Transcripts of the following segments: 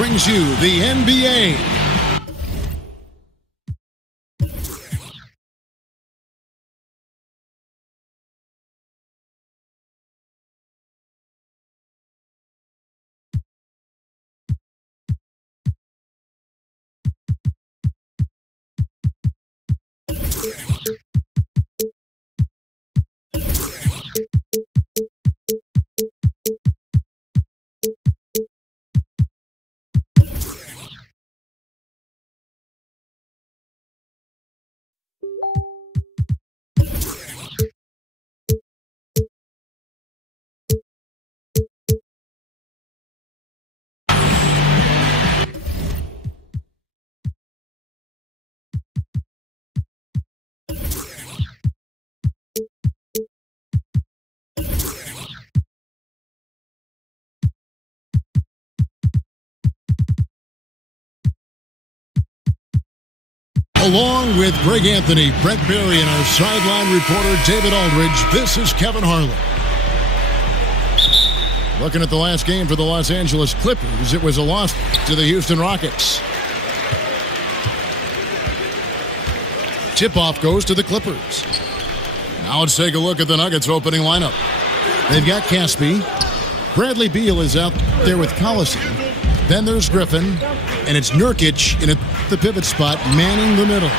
brings you the NBA. Along with Greg Anthony, Brett Berry, and our sideline reporter David Aldridge, this is Kevin Harlan. Looking at the last game for the Los Angeles Clippers, it was a loss to the Houston Rockets. Tip-off goes to the Clippers. Now let's take a look at the Nuggets opening lineup. They've got Caspi. Bradley Beal is out there with Collison. Then there's Griffin, and it's Nurkic in the pivot spot, manning the middle.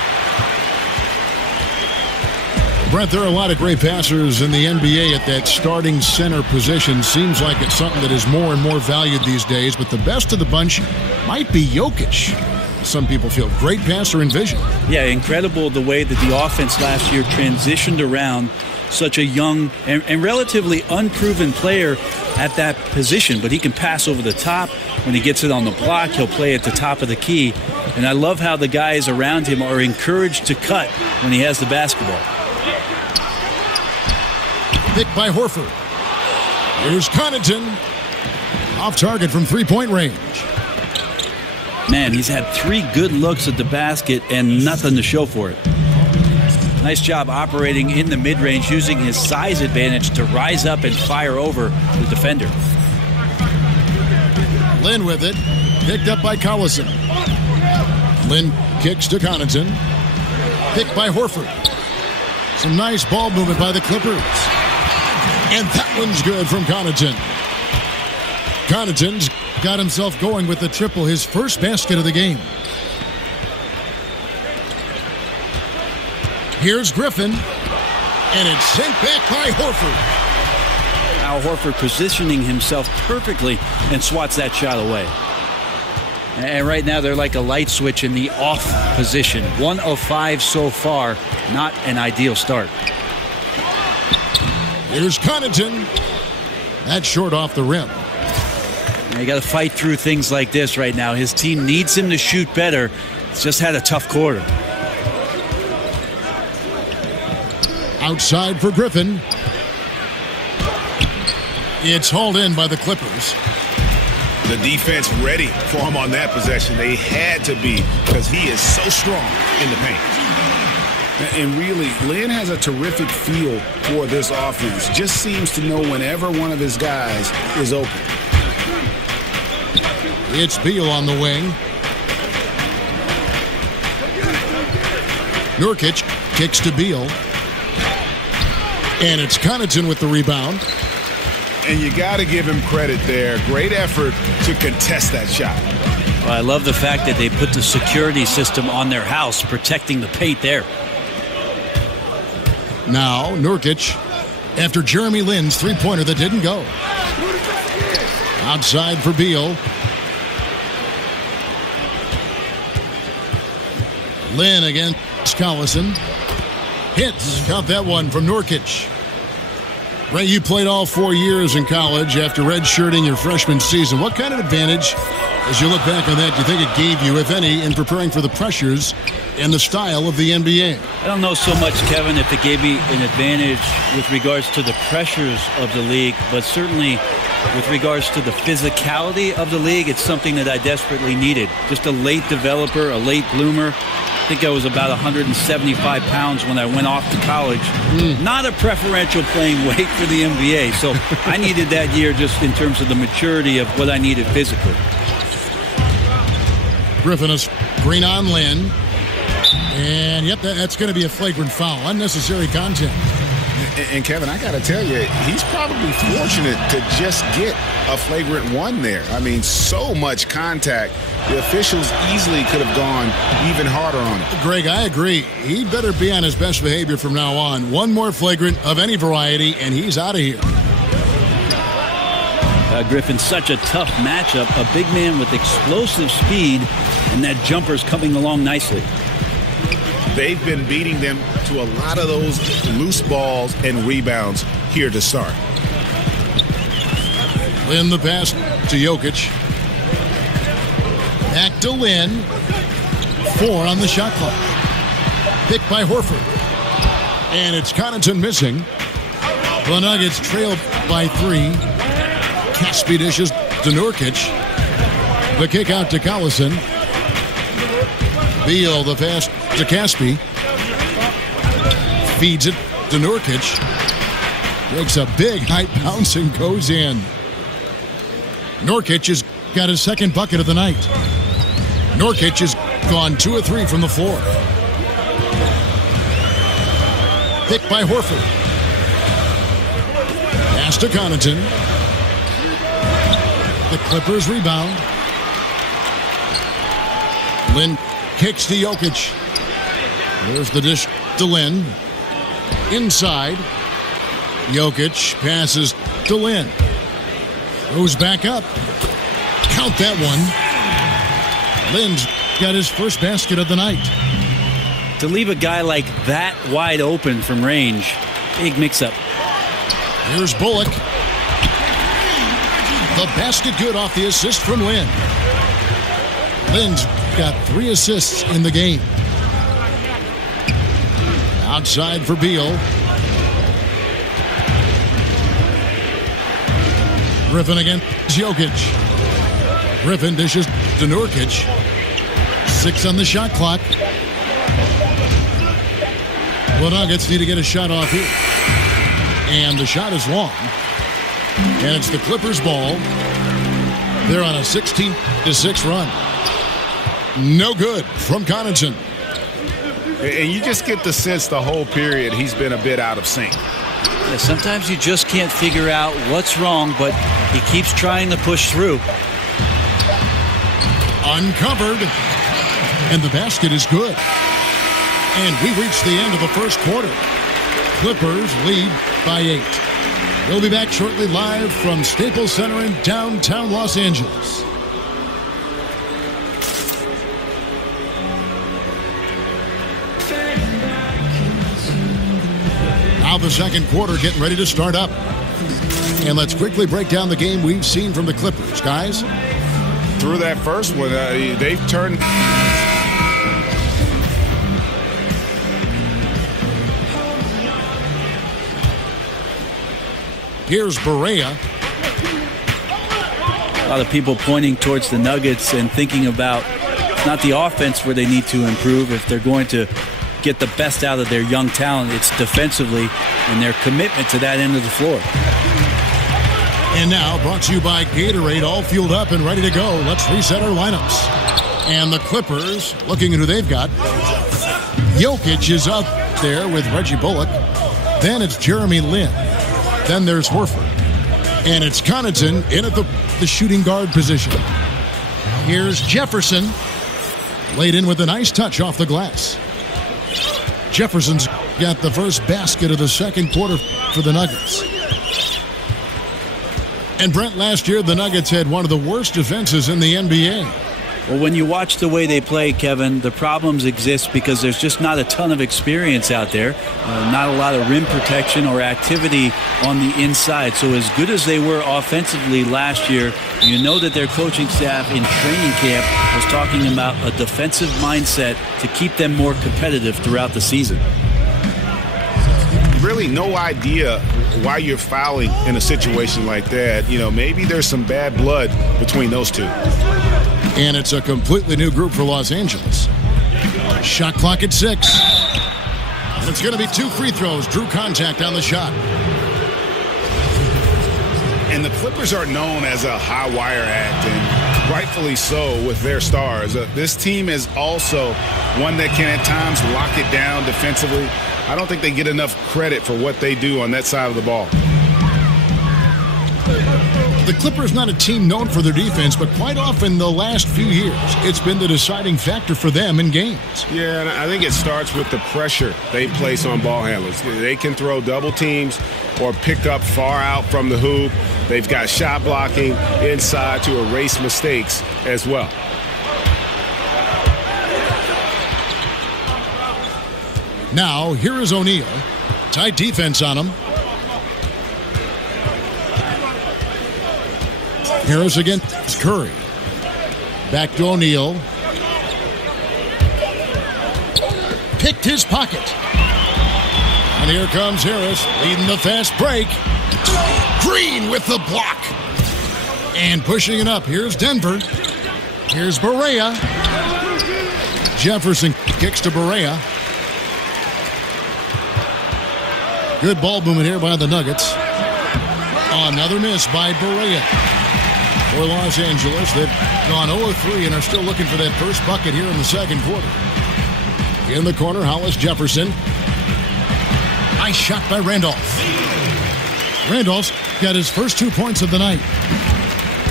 Brent, there are a lot of great passers in the NBA at that starting center position. Seems like it's something that is more and more valued these days, but the best of the bunch might be Jokic. Some people feel great passer and vision. Yeah, incredible the way that the offense last year transitioned around such a young and relatively unproven player at that position, but he can pass over the top. When he gets it on the block, he'll play at the top of the key. And I love how the guys around him are encouraged to cut when he has the basketball. Picked by Horford. Here's Connaughton. Off target from three-point range. Man, he's had 3 good looks at the basket and nothing to show for it. Nice job operating in the mid-range, using his size advantage to rise up and fire over the defender. Lynn with it. Picked up by Collison. Lynn kicks to Connaughton. Picked by Horford. Some nice ball movement by the Clippers. And that one's good from Connaughton. Connaughton's got himself going with the triple, his first basket of the game. Here's Griffin, and it's sent back by Horford. Al Horford positioning himself perfectly and swats that shot away. And right now they're like a light switch in the off position. 1 of 5 so far, not an ideal start. Here's Connaughton. That's short off the rim. You got to fight through things like this right now. His team needs him to shoot better. He's just had a tough quarter. Outside for Griffin. It's hauled in by the Clippers. The defense ready for him on that possession. They had to be, because he is so strong in the paint. And really, Lynn has a terrific feel for this offense. Just seems to know whenever one of his guys is open. It's Beal on the wing. Nurkic kicks to Beal. And it's Connaughton with the rebound. And you got to give him credit there. Great effort to contest that shot. Well, I love the fact that they put the security system on their house, protecting the paint there. Now, Nurkic, after Jeremy Lin's three-pointer that didn't go. Outside for Beal. Lynn against Collison. Hits. Count that one from Nurkic. Ray, you played all 4 years in college after redshirting your freshman season. What kind of advantage, as you look back on that, do you think it gave you, if any, in preparing for the pressures and the style of the NBA? I don't know so much, Kevin, if it gave me an advantage with regards to the pressures of the league, but certainly with regards to the physicality of the league, it's something that I desperately needed. Just a late developer, a late bloomer. I think I was about 175 pounds when I went off to college. Not a preferential playing weight for the NBA, so I needed that year just in terms of the maturity of what I needed physically. Griffin is green on Lynn. And, yep, that's going to be a flagrant foul. Unnecessary contact. And Kevin, I got to tell you, he's probably fortunate to just get a flagrant one there. I mean, so much contact. The officials easily could have gone even harder on it. Greg, I agree. He'd better be on his best behavior from now on. One more flagrant of any variety, and he's out of here. Griffin, such a tough matchup. A big man with explosive speed, and that jumper's coming along nicely. They've been beating them to a lot of those loose balls and rebounds here to start. Lynn the pass to Jokic. Back to Lynn. 4 on the shot clock. Picked by Horford. And it's Connaughton missing. The Nuggets trail by 3. Caspi dishes to Nurkic. The kick out to Collison. Beal the pass to Caspi. Feeds it to Nurkic. Makes a big high bounce and goes in. Nurkic has got his second bucket of the night. Nurkic has gone 2 of 3 from the floor. Picked by Horford. Pass to Connaughton. The Clippers rebound. Lynn kicks to Jokic. There's the dish to Lynn. Inside. Jokic passes to Lynn. Goes back up. Count that one. Lynn's got his first basket of the night. To leave a guy like that wide open from range, big mix-up. Here's Bullock. The basket good off the assist from Lynn. Lynn's got 3 assists in the game. Outside for Beal. Griffin against Jokic. Griffin dishes to Nurkic. 6 on the shot clock. The Nuggets need to get a shot off here. And the shot is long. And it's the Clippers' ball. They're on a 16-6 run. No good from Connaughton. And you just get the sense the whole period he's been a bit out of sync. Yeah, sometimes you just can't figure out what's wrong, but he keeps trying to push through. Uncovered. And the basket is good. And we reach the end of the first quarter. Clippers lead by 8. We'll be back shortly live from Staples Center in downtown Los Angeles. Now the second quarter getting ready to start up. And let's quickly break down the game we've seen from the Clippers, guys. Through that first one, they've turned... Here's Barea. A lot of people pointing towards the Nuggets and thinking about it's not the offense where they need to improve. If they're going to get the best out of their young talent, it's defensively and their commitment to that end of the floor. And now, brought to you by Gatorade, all fueled up and ready to go. Let's reset our lineups. And the Clippers, looking at who they've got. Jokic is up there with Reggie Bullock. Then it's Jeremy Lin. Then there's Horford. And it's Connaughton in at the shooting guard position. Here's Jefferson. Laid in with a nice touch off the glass. Jefferson's got the first basket of the second quarter for the Nuggets. And Brent, last year the Nuggets had one of the worst defenses in the NBA. Well, when you watch the way they play, Kevin, the problems exist because there's just not a ton of experience out there. Not a lot of rim protection or activity on the inside. So as good as they were offensively last year, you know that their coaching staff in training camp was talking about a defensive mindset to keep them more competitive throughout the season. Really no idea why you're fouling in a situation like that. You know, maybe there's some bad blood between those two. And it's a completely new group for Los Angeles. Shot clock at 6. And it's going to be 2 free throws. Drew contact on the shot. And the Clippers are known as a high wire act. And Rightfully so with their stars. This team is also one that can at times lock it down defensively. I don't think they get enough credit for what they do on that side of the ball. The Clippers not a team known for their defense, but quite often the last few years, it's been the deciding factor for them in games. Yeah, and I think it starts with the pressure they place on ball handlers. They can throw double teams or pick up far out from the hoop. They've got shot blocking inside to erase mistakes as well. Now, here is O'Neal. Tight defense on him. Harris against Curry. Back to O'Neal. Picked his pocket. And here comes Harris leading the fast break. Green with the block. And pushing it up. Here's Denver. Here's Barea. Jefferson kicks to Barea. Good ball movement here by the Nuggets. Another miss by Barea. For Los Angeles, they've gone 0-3 and are still looking for that first bucket here in the second quarter. In the corner, Hollis Jefferson. Nice shot by Randolph. Randolph's got his first 2 points of the night.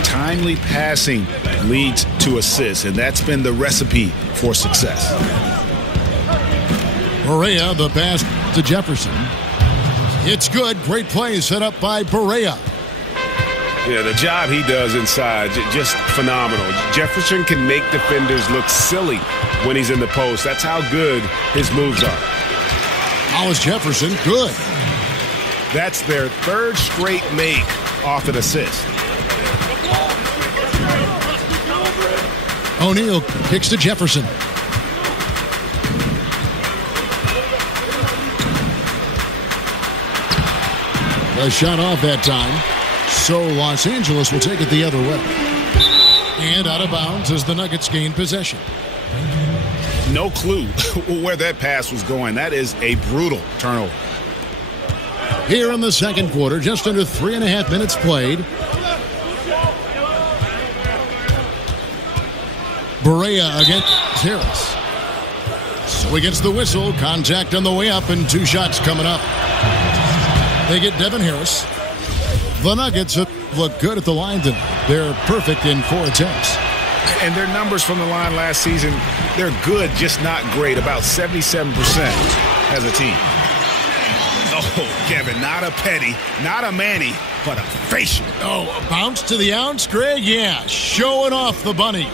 Timely passing leads to assists, and that's been the recipe for success. Barea, the pass to Jefferson. It's good. Great play set up by Barea. Yeah, the job he does inside, just phenomenal. Jefferson can make defenders look silly when he's in the post. That's how good his moves are. Hollis Jefferson, good. That's their third straight make off an assist. O'Neal kicks to Jefferson. A shot off that time. So Los Angeles will take it the other way. And out of bounds as the Nuggets gain possession. No clue where that pass was going. That is a brutal turnover. Here in the second quarter, just under 3.5 minutes played. Barea against Harris. So he gets the whistle. Contact on the way up and 2 shots coming up. They get Devin Harris. The Nuggets look good at the line tonight. They're perfect in 4 attempts. And their numbers from the line last season, they're good, just not great. About 77% as a team. Oh, Kevin, not a Petty, not a Manny, but a facial. Oh, a bounce to the ounce, Greg? Yeah, showing off the bunnies.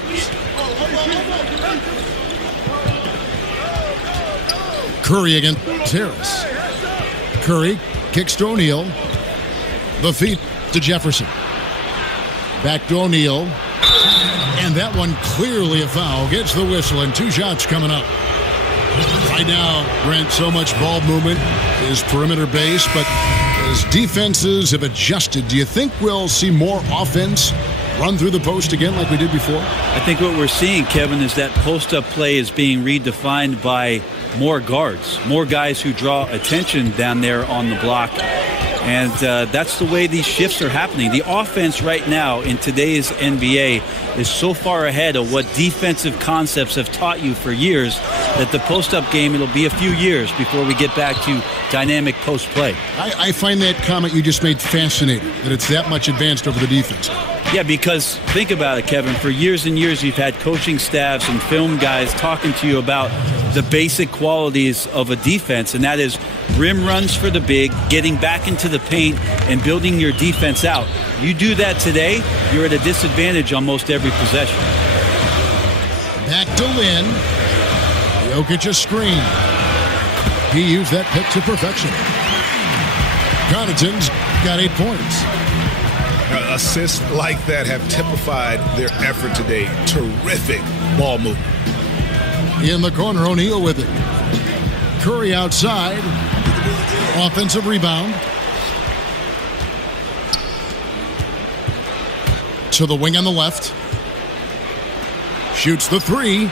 Curry against Harris. Curry kicks to O'Neal. The feed to Jefferson. Back to O'Neal. And that one clearly a foul. Gets the whistle and 2 shots coming up. Right now, Brent, so much ball movement is perimeter base, but as defenses have adjusted, do you think we'll see more offense run through the post again like we did before? I think what we're seeing, Kevin, is that post-up play is being redefined by more guards, more guys who draw attention down there on the block. And that's the way these shifts are happening. The offense right now in today's NBA is so far ahead of what defensive concepts have taught you for years that the post-up game, it'll be a few years before we get back to dynamic post-play. I find that comment you just made fascinating, that it's that much advanced over the defense. Yeah, because think about it, Kevin. For years and years, you've had coaching staffs and film guys talking to you about the basic qualities of a defense, and that is rim runs for the big, getting back into the paint, and building your defense out. You do that today, you're at a disadvantage on most every possession. Back to Lynn. Jokic a screen. He used that pick to perfection. Connaughton's got 8 points. Assists like that have typified their effort today. Terrific ball movement. In the corner, O'Neal with it. Curry outside. Offensive rebound. To the wing on the left. Shoots the 3.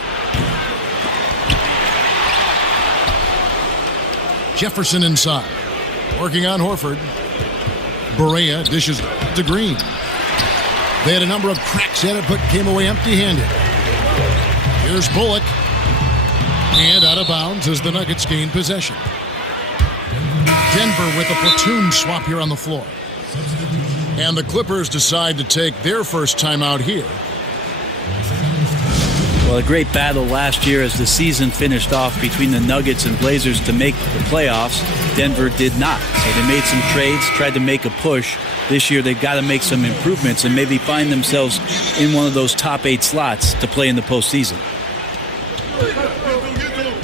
Jefferson inside. Working on Horford. Barea dishes to Green. They had a number of cracks at it, but came away empty-handed. Here's Bullock. And out of bounds as the Nuggets gain possession. Denver with a platoon swap here on the floor. And the Clippers decide to take their first timeout here. Well, a great battle last year as the season finished off between the Nuggets and Blazers to make the playoffs. Denver did not. So they made some trades, tried to make a push. This year they've got to make some improvements and maybe find themselves in one of those top 8 slots to play in the postseason.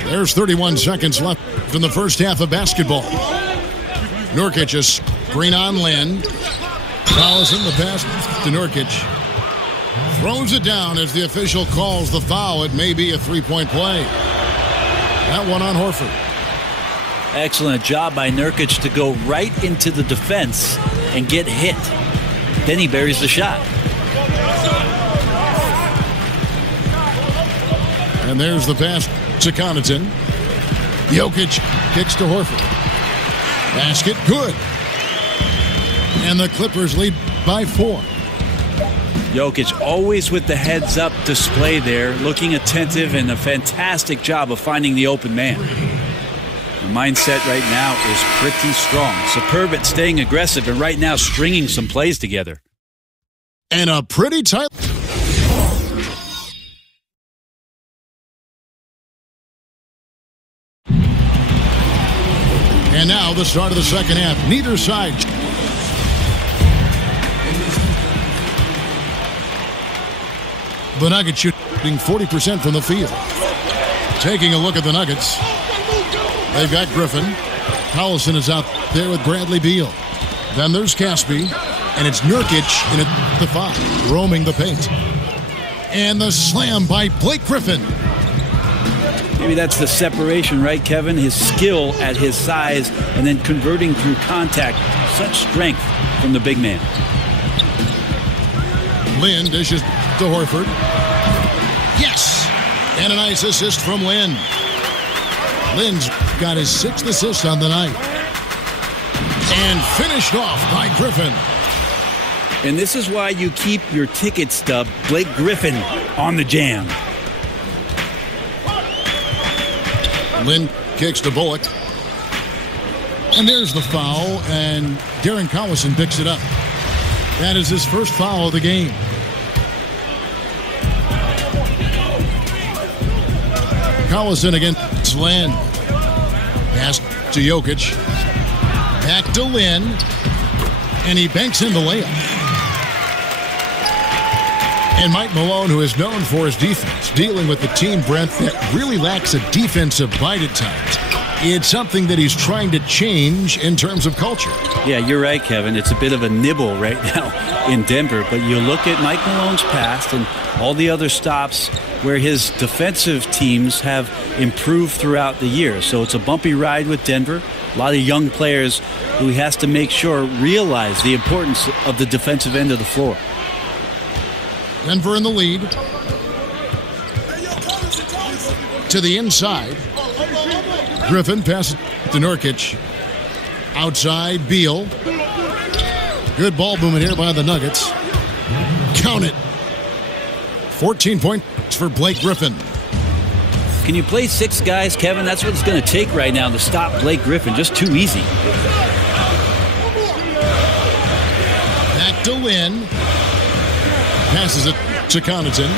There's 31 seconds left in the first half of basketball. Nurkic is screen on Lynn. Collison the pass to Nurkic. Throws it down as the official calls the foul. It may be a three-point play. That one on Horford. Excellent job by Nurkic to go right into the defense and get hit. Then he buries the shot. And there's the pass to Connaughton. Jokic kicks to Horford. Basket good. And the Clippers lead by 4. Jokic always with the heads-up display there, looking attentive and a fantastic job of finding the open man. The mindset right now is pretty strong. Superb at staying aggressive and right now stringing some plays together. And a pretty tight... And now the start of the second half. Neither side. The Nuggets shooting 40% from the field. Taking a look at the Nuggets. They've got Griffin. Collison is out there with Bradley Beal. Then there's Caspi. And it's Nurkic in at the 5, roaming the paint. And the slam by Blake Griffin. Maybe that's the separation, right, Kevin? His skill at his size and then converting through contact. Such strength from the big man. Lynn dishes to Horford. Yes! And a nice assist from Lynn. Lynn's got his 6th assist on the night. And finished off by Griffin. And this is why you keep your ticket stub, Blake Griffin, on the jam. Lynn kicks to Bullock. And there's the foul, and Darren Collison picks it up. That is his first foul of the game. Collison against Lynn. Pass to Jokic. Back to Lynn. And he banks in the layup. And Mike Malone, who is known for his defense, dealing with the team breadth that really lacks a defensive bite at times. It's something that he's trying to change in terms of culture. Yeah, you're right, Kevin. It's a bit of a nibble right now in Denver. But you look at Mike Malone's past and all the other stops where his defensive teams have improved throughout the year. So it's a bumpy ride with Denver. A lot of young players who he has to make sure realize the importance of the defensive end of the floor. Denver in the lead. To the inside. Griffin passes to Nurkic. Outside, Beal. Good ball movement here by the Nuggets. Count it. 14 points for Blake Griffin. Can you play 6 guys, Kevin? That's what it's going to take right now to stop Blake Griffin. Just too easy. Back to Lynn. Passes it to Connaughton.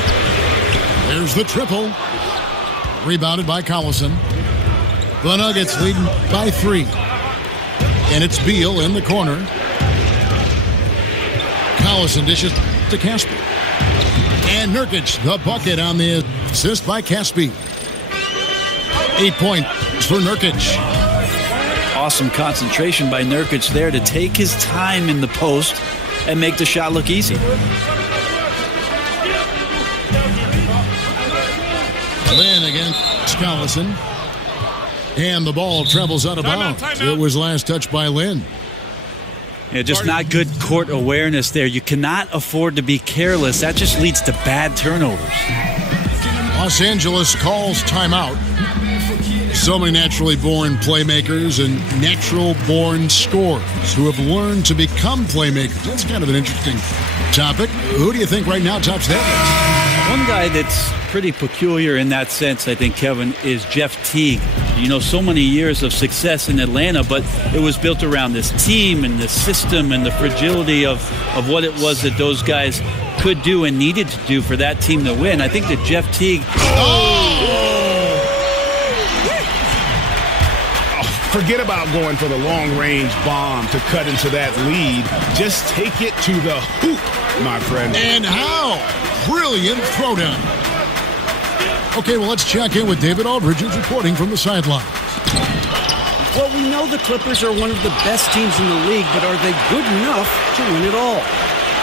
There's the triple. Rebounded by Collison. The Nuggets leading by 3. And it's Beal in the corner. Collison dishes to Caspi. And Nurkic, the bucket on the assist by Caspi. 8 points for Nurkic. Awesome concentration by Nurkic there to take his time in the post and make the shot look easy. Lynn against Collison. And the ball travels out of bounds. It was last touched by Lynn. Yeah, just not good court awareness there. You cannot afford to be careless. That just leads to bad turnovers. Los Angeles calls timeout. So many naturally born playmakers and natural born scorers who have learned to become playmakers. That's kind of an interesting topic. Who do you think right now tops that list? One guy that's pretty peculiar in that sense, I think, Kevin, is Jeff Teague. You know, so many years of success in Atlanta, but it was built around this team and the system and the fragility of what it was that those guys could do and needed to do for that team to win. I think that Jeff Teague... Forget about going for the long-range bomb to cut into that lead. Just take it to the hoop, my friend. And how? Brilliant throwdown. Okay, well, let's check in with David Aldridge, who's reporting from the sideline. Well, we know the Clippers are one of the best teams in the league, but are they good enough to win it all?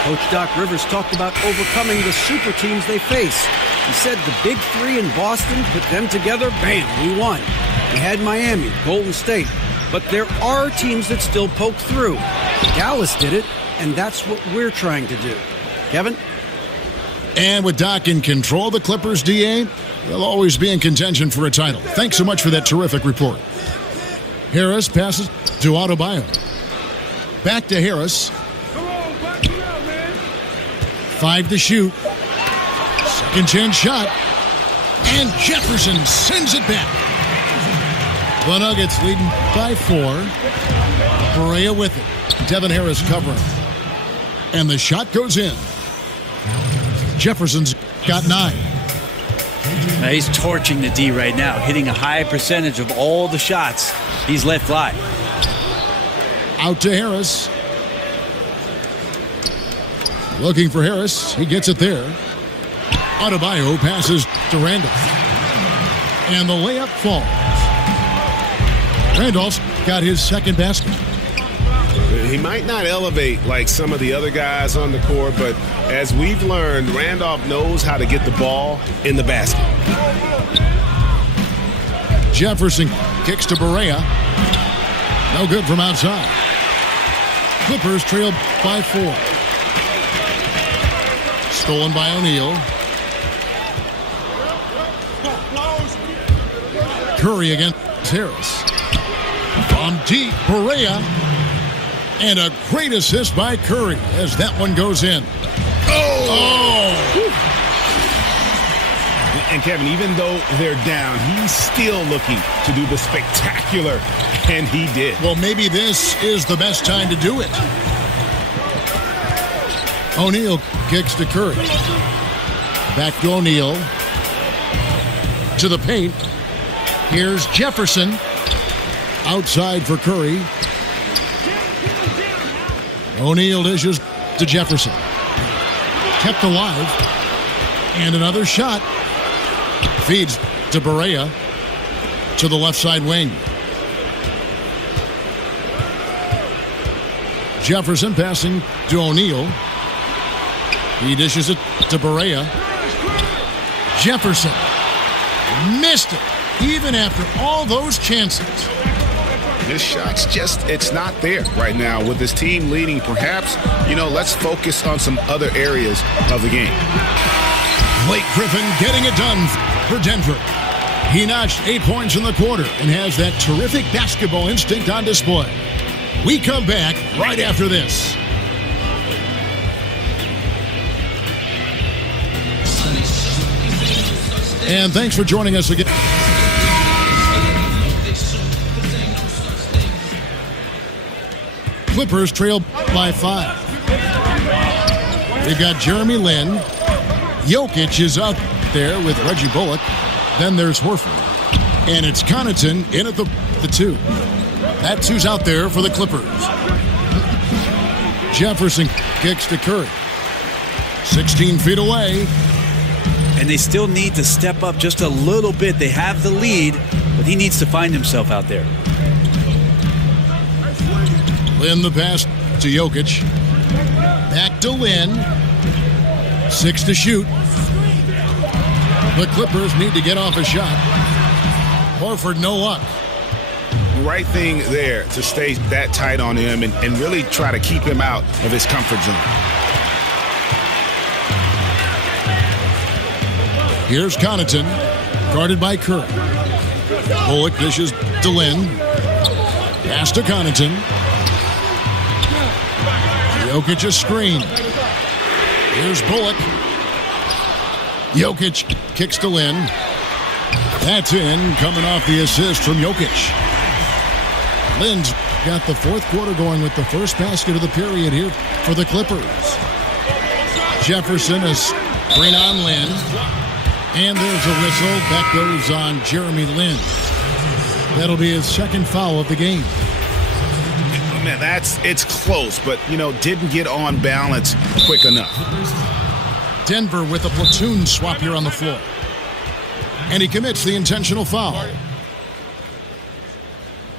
Coach Doc Rivers talked about overcoming the super teams they face. He said the big three in Boston, put them together, bam, we won. We had Miami, Golden State, but there are teams that still poke through. Dallas did it, and that's what we're trying to do. Kevin? And with Doc in control, the Clippers, DA, they'll always be in contention for a title. Thanks so much for that terrific report. Harris passes to Adebayo. Back to Harris. 5 to shoot. Second chance shot. And Jefferson sends it back. The Nuggets leading by 4. Barea with it. Devin Harris covering. And the shot goes in. Jefferson's got 9. Now he's torching the D right now, hitting a high percentage of all the shots he's let fly. Out to Harris. Looking for Harris. He gets it there. Adebayo passes to Randolph. And the layup falls. Randolph's got his second basket. He might not elevate like some of the other guys on the court, but as we've learned, Randolph knows how to get the ball in the basket. Jefferson kicks to Barea. No good from outside. Clippers trail by 4. Stolen by O'Neal. Curry against Harris. From deep, Barea. And a great assist by Curry as that one goes in. Oh! And Kevin, even though they're down, he's still looking to do the spectacular, and he did. Well, maybe this is the best time to do it. O'Neal kicks to Curry. Back to O'Neal. To the paint. Here's Jefferson. Outside for Curry. O'Neal dishes to Jefferson. Kept alive. And another shot. Feeds to Barea. To the left side wing. Jefferson passing to O'Neal. He dishes it to Barea. Jefferson missed it, even after all those chances. His shot's just, it's not there right now. With his team leading, perhaps, let's focus on some other areas of the game. Blake Griffin getting it done for Denver. He notched 8 points in the quarter and has that terrific basketball instinct on display. We come back right after this. And thanks for joining us again. Clippers trail by 5. They've got Jeremy Lin. Jokic is out there with Reggie Bullock. Then there's Horford. And it's Connaughton in at the 2. That's who's out there for the Clippers. Jefferson kicks to Curry. 16 feet away. And they still need to step up just a little bit. They have the lead, but he needs to find himself out there. Lin the pass to Jokic. Back to Lin. 6 to shoot. The Clippers need to get off a shot. Horford, no luck. Right thing there to stay that tight on him and really try to keep him out of his comfort zone. Here's Connaughton, guarded by Curry. Bullock dishes to Lynn. Pass to Connaughton. Jokic a screen. Here's Bullock. Jokic kicks to Lynn. That's in, coming off the assist from Jokic. Lynn's got the fourth quarter going with the first basket of the period here for the Clippers. Jefferson is bring on Lynn. And there's a whistle. That goes on Jeremy Lin. That'll be his second foul of the game. Man, it's close, but, didn't get on balance quick enough. Denver with a platoon swap here on the floor. And he commits the intentional foul.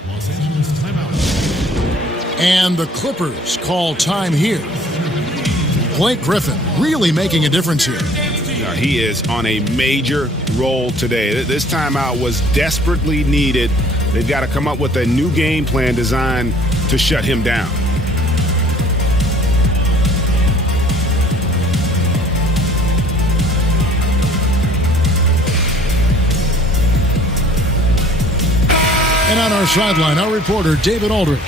Los Angeles timeout. And the Clippers call time here. Blake Griffin really making a difference here. He is on a major role today. This timeout was desperately needed. They've got to come up with a new game plan designed to shut him down. And on our sideline, our reporter, David Aldridge.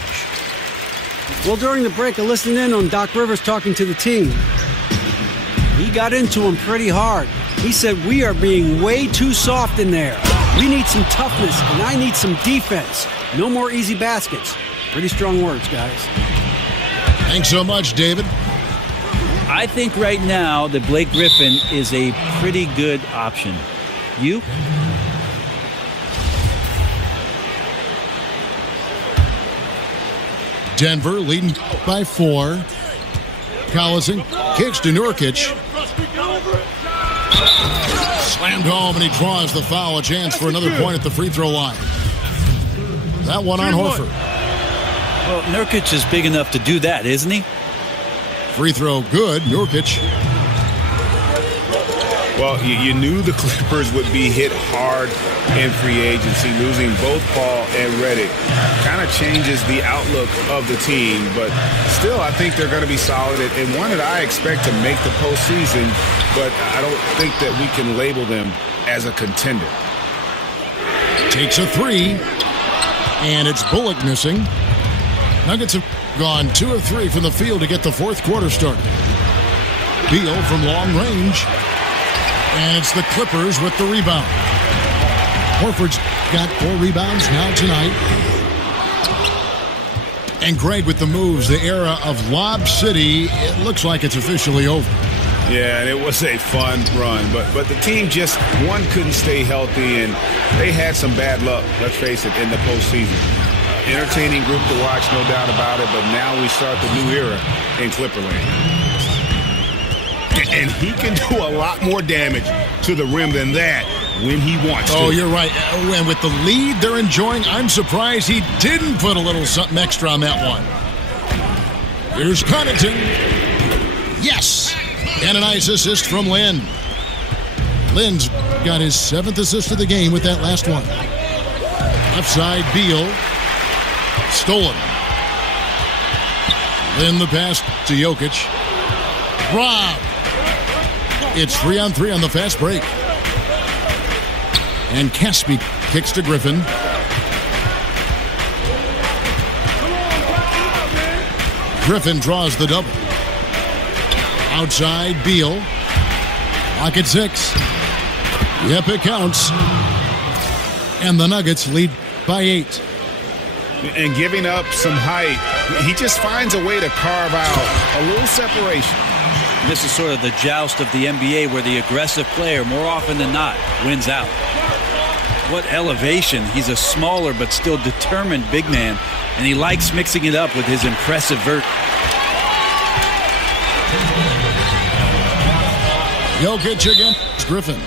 Well, during the break, I listened in on Doc Rivers talking to the team. He got into him pretty hard. He said, we are being way too soft in there. We need some toughness, and I need some defense. No more easy baskets. Pretty strong words, guys. Thanks so much, David. I think right now that Blake Griffin is a pretty good option. You? Denver leading by 4. Collison kicks to Nurkic. Slammed home, and he draws the foul. A chance for another point at the free throw line. That one on Horford. Well, Nurkic is big enough to do that, isn't he? Free throw good. Nurkic. Well, you knew the Clippers would be hit hard in free agency. Losing both Paul and Redick kind of changes the outlook of the team. But still, I think they're going to be solid and one that I expect to make the postseason. But I don't think that we can label them as a contender. Takes a 3. And it's Bullock missing. Nuggets have gone 2 of 3 from the field to get the fourth quarter started. Beal from long range. And it's the Clippers with the rebound. Horford's got 4 rebounds now tonight. And Greg with the moves. The era of Lob City, it looks like it's officially over. Yeah, and it was a fun run. But the team just, one, couldn't stay healthy, and they had some bad luck, let's face it, in the postseason. Entertaining group to watch, no doubt about it, but now we start the new era in Clipperland. And he can do a lot more damage to the rim than that when he wants to. Oh, you're right. And with the lead they're enjoying, I'm surprised he didn't put a little something extra on that one. Here's Connaughton. Yes! And a nice assist from Lynn. Lynn's got his 7th assist of the game with that last one. Left side, Beal. Stolen. Lynn the pass to Jokic. Rob. It's 3-on-3 on the fast break. And Caspi kicks to Griffin. Griffin draws the double. Outside, Beal. Lock at 6. Yep, it counts. And the Nuggets lead by 8. And giving up some height, he just finds a way to carve out a little separation. This is sort of the joust of the NBA where the aggressive player, more often than not, wins out. What elevation. He's a smaller but still determined big man, and he likes mixing it up with his impressive vert. Jokic against Griffin.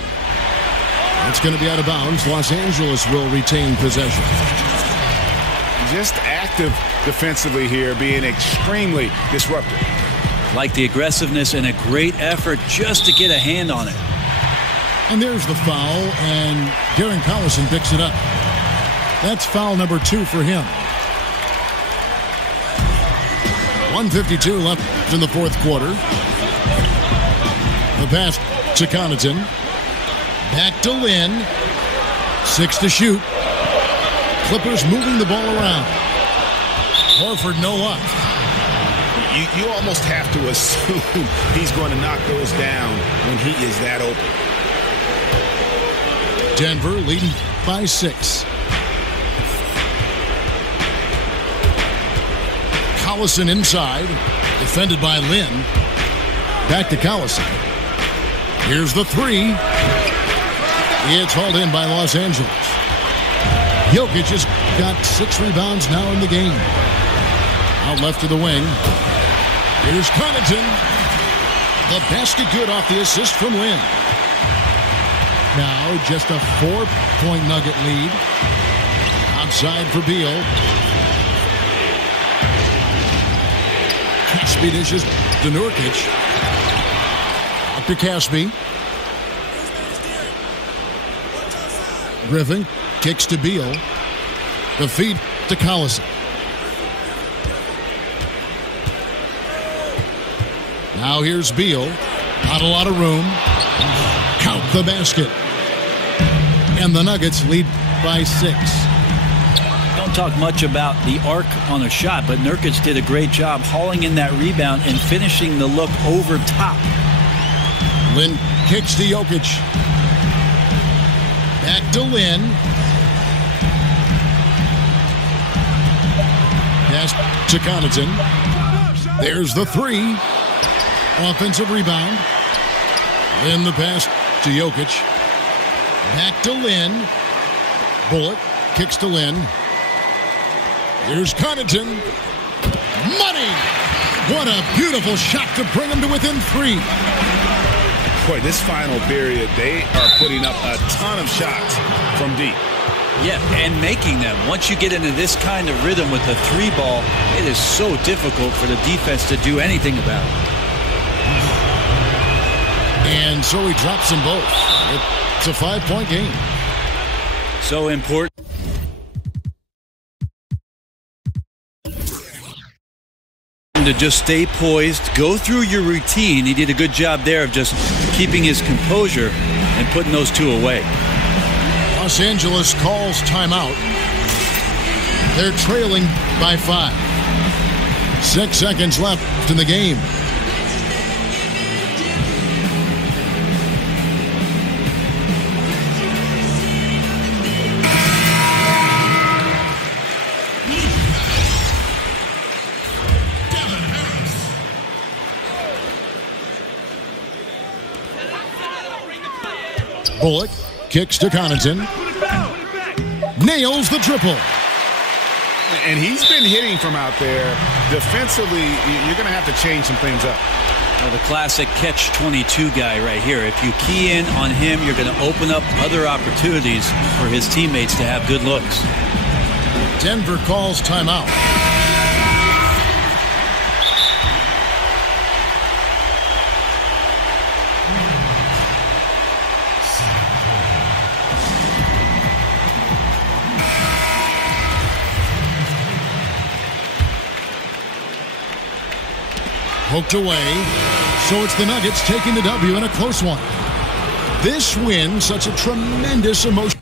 It's going to be out of bounds. Los Angeles will retain possession. Just active defensively here, being extremely disruptive. Like the aggressiveness and a great effort just to get a hand on it. And there's the foul, and Darren Collison picks it up. That's foul number 2 for him. 1:52 left in the fourth quarter. The pass to Connaughton. Back to Lynn. 6 to shoot. Clippers moving the ball around. Horford no luck. You almost have to assume he's going to knock those down when he is that open. Denver leading by 6. Collison inside. Defended by Lynn. Back to Collison. Here's the 3. It's hauled in by Los Angeles. Jokic has got 6 rebounds now in the game. Out left to the wing. Here's Connaughton. The basket good off the assist from Lynn. Now just a 4-point Nugget lead. Outside for Beal. Caspi dishes to Nurkic. Up to Caspi. Griffin kicks to Beal. The feed to Collison. Now here's Beal. Not a lot of room. Count the basket. And the Nuggets lead by 6. Don't talk much about the arc on a shot, but Nurkic did a great job hauling in that rebound and finishing the look over top. Lynn kicks to Jokic. Back to Lynn. Pass to Connaughton. There's the 3. Offensive rebound. Lynn the pass to Jokic. Back to Lynn. Bullock kicks to Lynn. Here's Connaughton. Money! What a beautiful shot to bring him to within 3. Boy, this final period, they are putting up a ton of shots from deep. Yeah, and making them. Once you get into this kind of rhythm with the 3 ball, it is so difficult for the defense to do anything about it. And so he drops them both. It's a 5-point game. So important. To just stay poised, go through your routine. He did a good job there of just keeping his composure and putting those 2 away. Los Angeles calls timeout. They're trailing by 5. 6 seconds left in the game. Bullock kicks to Connaughton. Nails the triple. And he's been hitting from out there. Defensively, you're going to have to change some things up. Well, the classic catch-22 guy right here. If you key in on him, you're going to open up other opportunities for his teammates to have good looks. Denver calls timeout. Poked away, so it's the Nuggets taking the W in a close one. This win, such a tremendous emotion.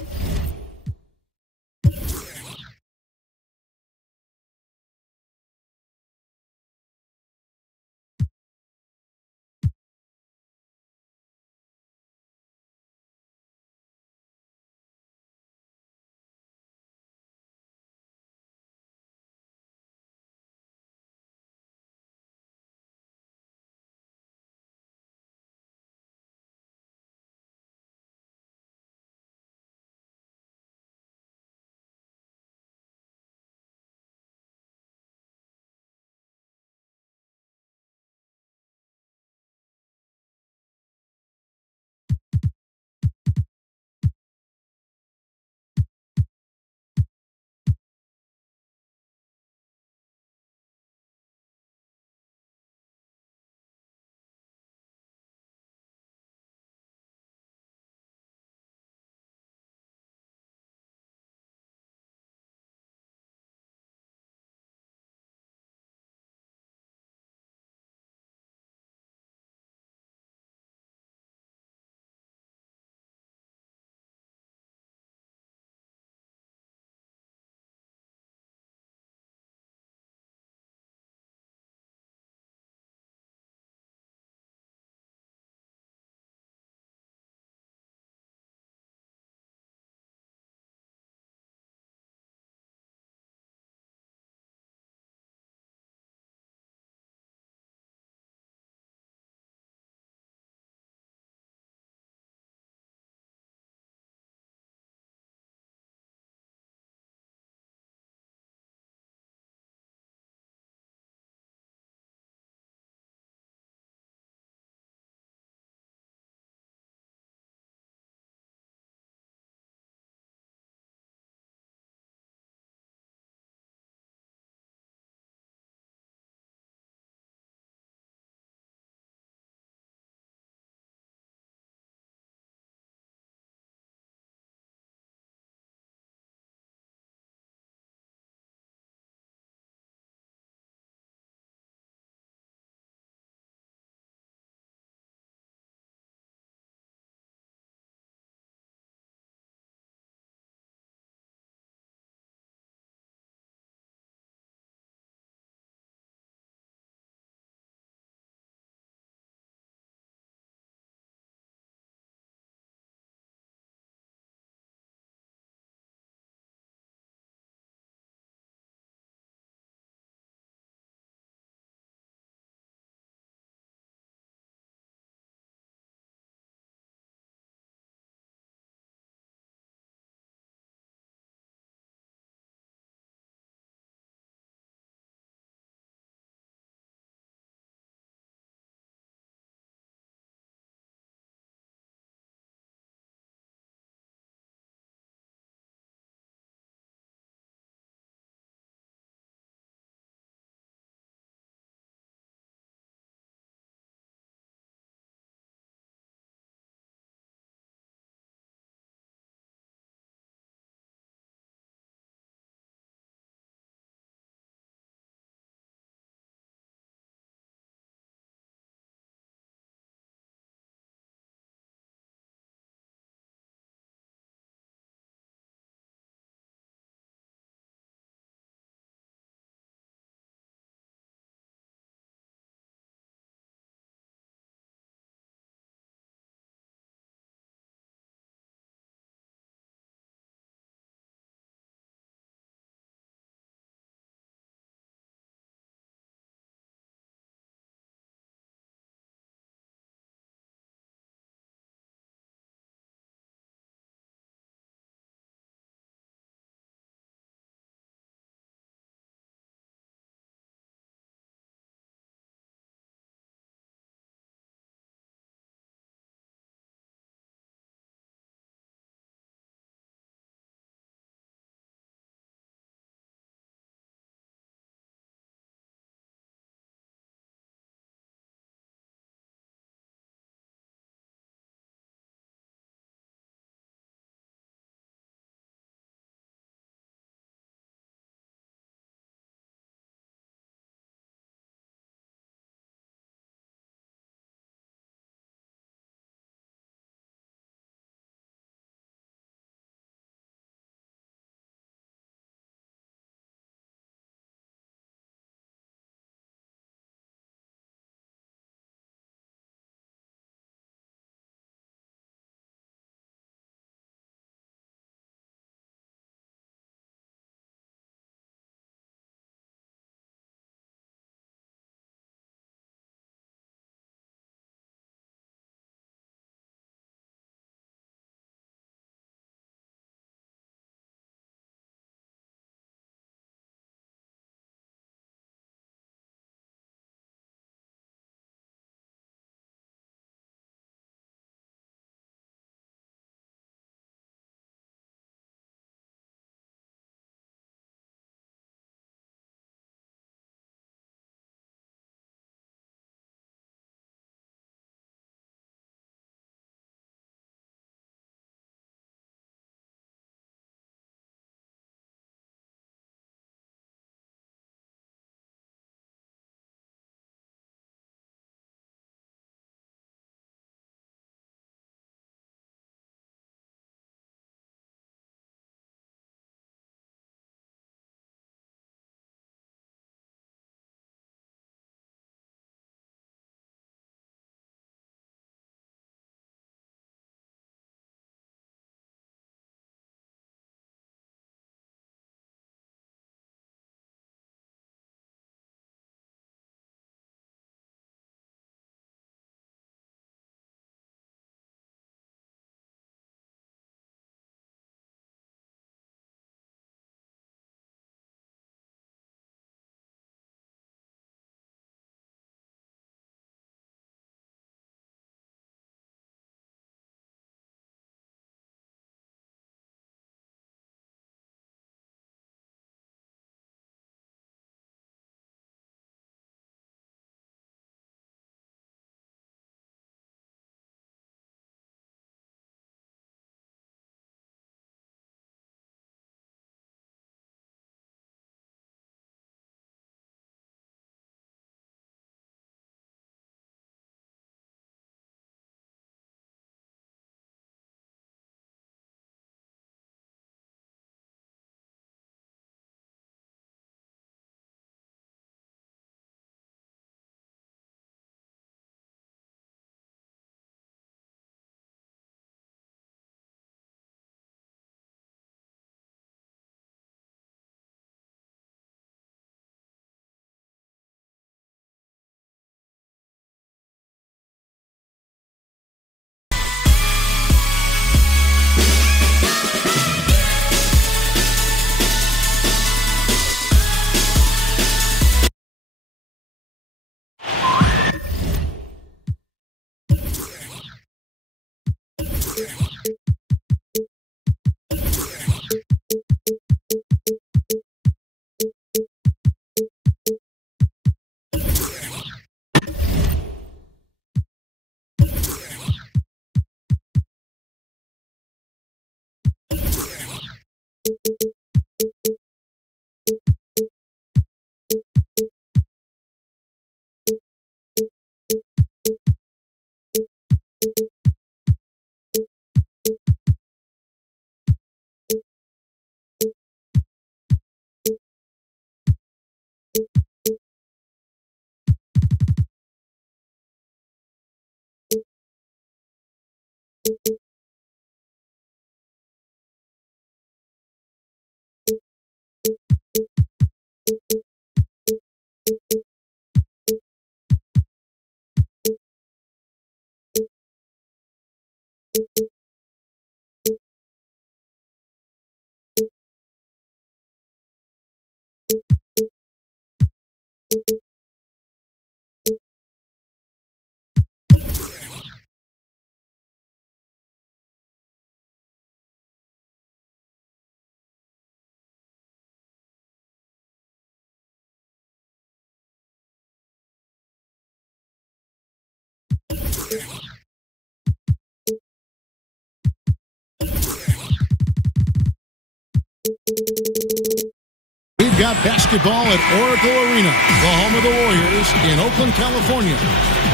We've got basketball at Oracle Arena, the home of the Warriors in Oakland, California.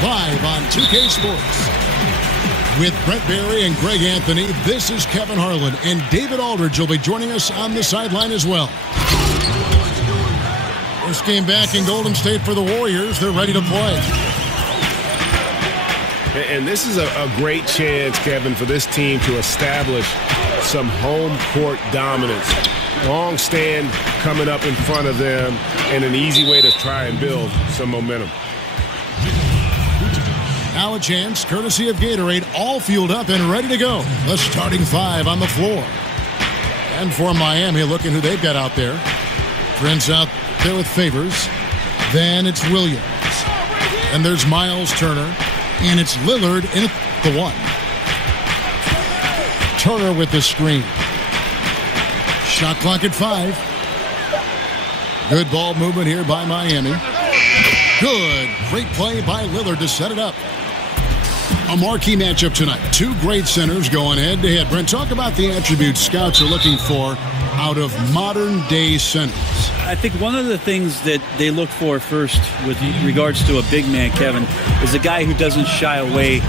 Live on 2K Sports. With Brent Barry and Greg Anthony, this is Kevin Harlan, and David Aldridge will be joining us on the sideline as well. First game back in Golden State for the Warriors. They're ready to play. And this is a great chance, Kevin, for this team to establish some home court dominance. Long stand coming up in front of them, and an easy way to try and build some momentum. Now a chance, courtesy of Gatorade, all fueled up and ready to go. The starting five on the floor. And for Miami, looking who they've got out there. Trent's out there with Favors. Then it's Williams. And there's Miles Turner. And it's Lillard in the one. Turner with the screen. Shot clock at 5. Good ball movement here by Miami. Good. Great play by Lillard to set it up. A marquee matchup tonight. Two great centers going head-to-head. Brent, talk about the attributes scouts are looking for out of modern-day centers. I think one of the things that they look for first with regards to a big man, Kevin, is a guy who doesn't shy away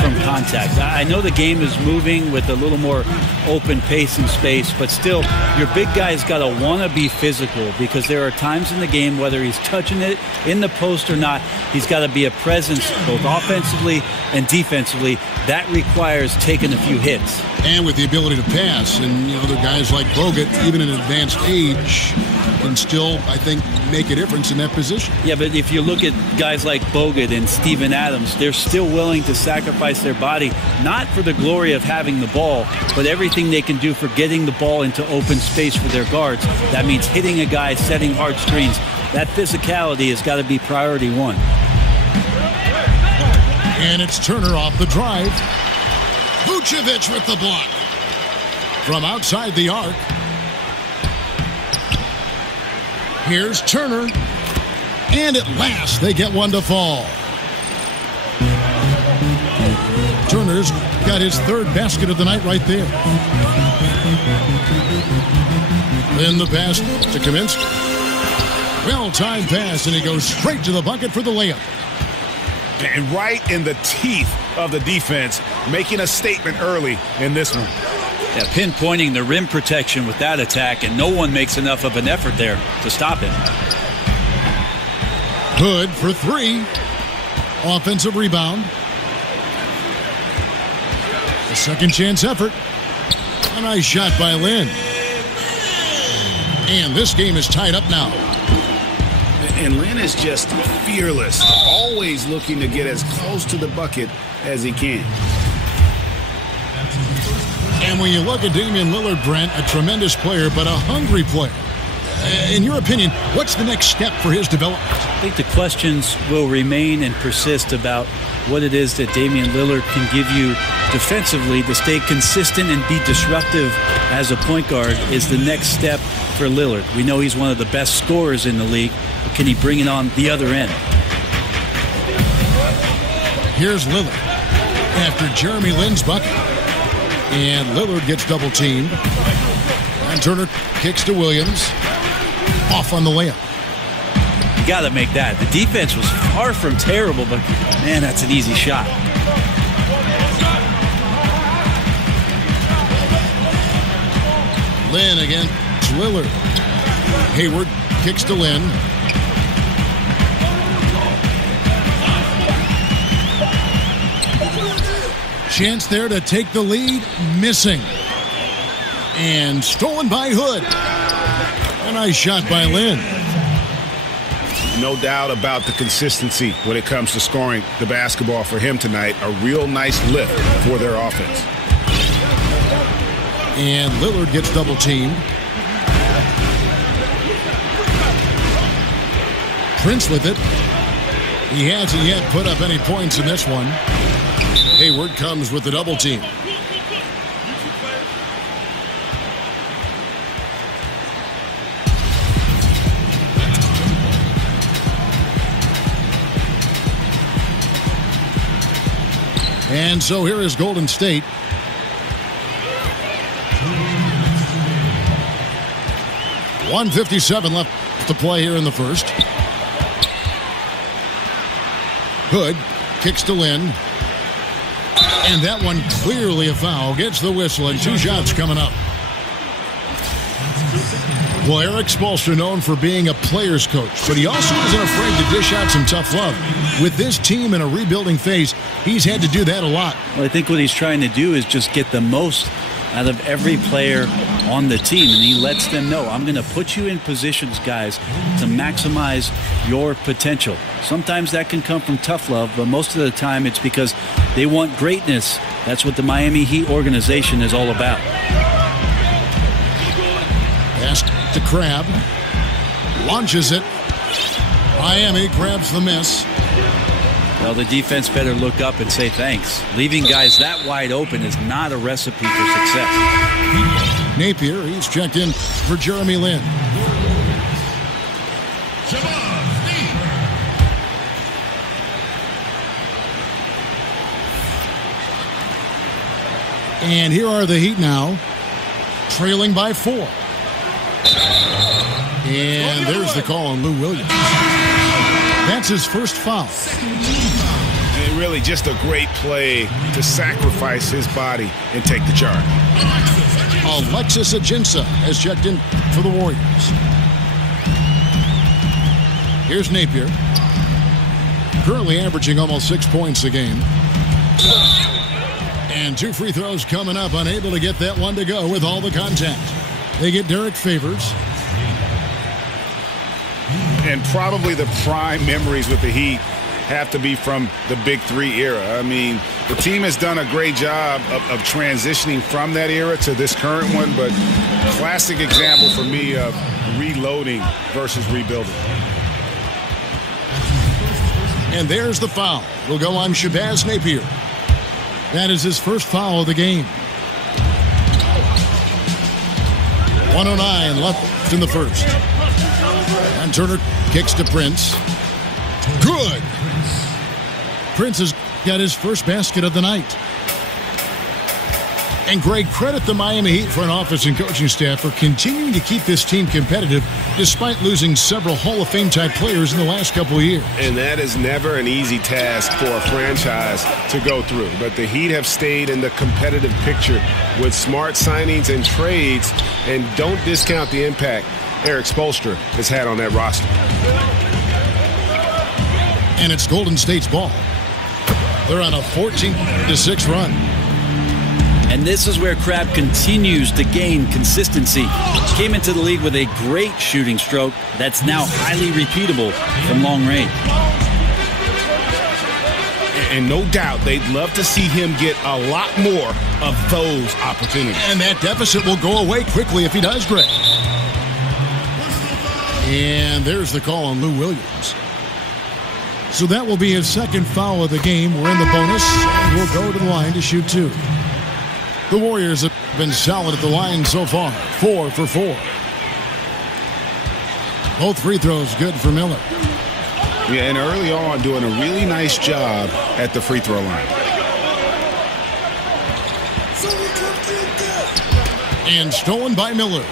from contact. I know the game is moving with a little more open pace and space, but still, your big guy's got to want to be physical, because there are times in the game, whether he's touching it in the post or not, he's got to be a presence both offensively and defensively. That requires taking a few hits. And with the ability to pass, and you know, there are guys like Bogut, even at an advanced age, can still, I think, make a difference in that position. Yeah, but if you look at guys like Bogut and Steven Adams, they're still willing to sacrifice their body, not for the glory of having the ball, but everything they can do for getting the ball into open space for their guards. That means hitting a guy, setting hard screens. That physicality has got to be priority one. And it's Turner off the drive. Vucevic with the block. From outside the arc. Here's Turner. And at last, they get one to fall. Turner's got his third basket of the night right there. Then the pass to Kaminsky. Well-timed pass, and he goes straight to the bucket for the layup. And right in the teeth of the defense, making a statement early in this one. Yeah, pinpointing the rim protection with that attack, and no one makes enough of an effort there to stop him. Good for 3. Offensive rebound. A second chance effort. A nice shot by Lynn. And this game is tied up now. And Lynn is just fearless, always looking to get as close to the bucket as he can. And when you look at Damian Lillard, Brent, a tremendous player, but a hungry player. In your opinion, what's the next step for his development? I think the questions will remain and persist about what it is that Damian Lillard can give you defensively to stay consistent and be disruptive as a point guard is the next step for Lillard. We know he's one of the best scorers in the league, but can he bring it on the other end? Here's Lillard after Jeremy Lin's bucket. And Lillard gets double-teamed. And Turner kicks to Williams. Off on the layup. You got to make that. The defense was far from terrible, but man, that's an easy shot. Lynn against Lillard. Hayward kicks to Lynn. Chance there to take the lead. Missing. And stolen by Hood. A nice shot by Lynn. No doubt about the consistency when it comes to scoring the basketball for him tonight. A real nice lift for their offense. And Lillard gets double teamed. Prince with it. He hasn't yet put up any points in this one. Hayward comes with the double team. And so here is Golden State. .157 left to play here in the first. Hood kicks to Lynn. And that one clearly a foul. Gets the whistle and 2 shots coming up. Well, Eric Spoelstra known for being a player's coach, but he also isn't afraid to dish out some tough love. With this team in a rebuilding phase, he's had to do that a lot. Well, I think what he's trying to do is just get the most out of every player on the team, and he lets them know, I'm going to put you in positions, guys, to maximize your potential. Sometimes that can come from tough love, but most of the time it's because they want greatness. That's what the Miami Heat organization is all about. Pass to Crabbe. Launches it. Miami grabs the miss. Well, the defense better look up and say thanks. Leaving guys that wide open is not a recipe for success. Napier, he's checked in for Jeremy Lin. And here are the Heat now, trailing by 4. And there's the call on Lou Williams. That's his first foul. And really just a great play to sacrifice his body and take the charge. Alexis Ajinça has checked in for the Warriors. Here's Napier. Currently averaging almost 6 points a game. And 2 free throws coming up. Unable to get that one to go with all the contact. They get Derek Favors. And probably the prime memories with the Heat have to be from the Big Three era. I mean, the team has done a great job of transitioning from that era to this current one, but classic example for me of reloading versus rebuilding. And there's the foul. Will go on Shabazz Napier. That is his first foul of the game. 109 left in the first. And Turner kicks to Prince. Good. Prince has got his first basket of the night. And Greg, credit the Miami Heat front office and coaching staff for continuing to keep this team competitive despite losing several Hall of Fame type players in the last couple of years. And that is never an easy task for a franchise to go through. But the Heat have stayed in the competitive picture with smart signings and trades, and don't discount the impact Eric Spoelstra has had on that roster. And it's Golden State's ball. They're on a 14-6 run. And this is where Crabbe continues to gain consistency. Came into the league with a great shooting stroke that's now highly repeatable from long range. And no doubt they'd love to see him get a lot more of those opportunities. And that deficit will go away quickly if he does, Greg. And there's the call on Lou Williams. So that will be his second foul of the game. We're in the bonus, and we'll go to the line to shoot 2. The Warriors have been solid at the line so far, 4 for 4. Both free throws good for Miller. Yeah, and early on doing a really nice job at the free throw line. And stolen by Miller.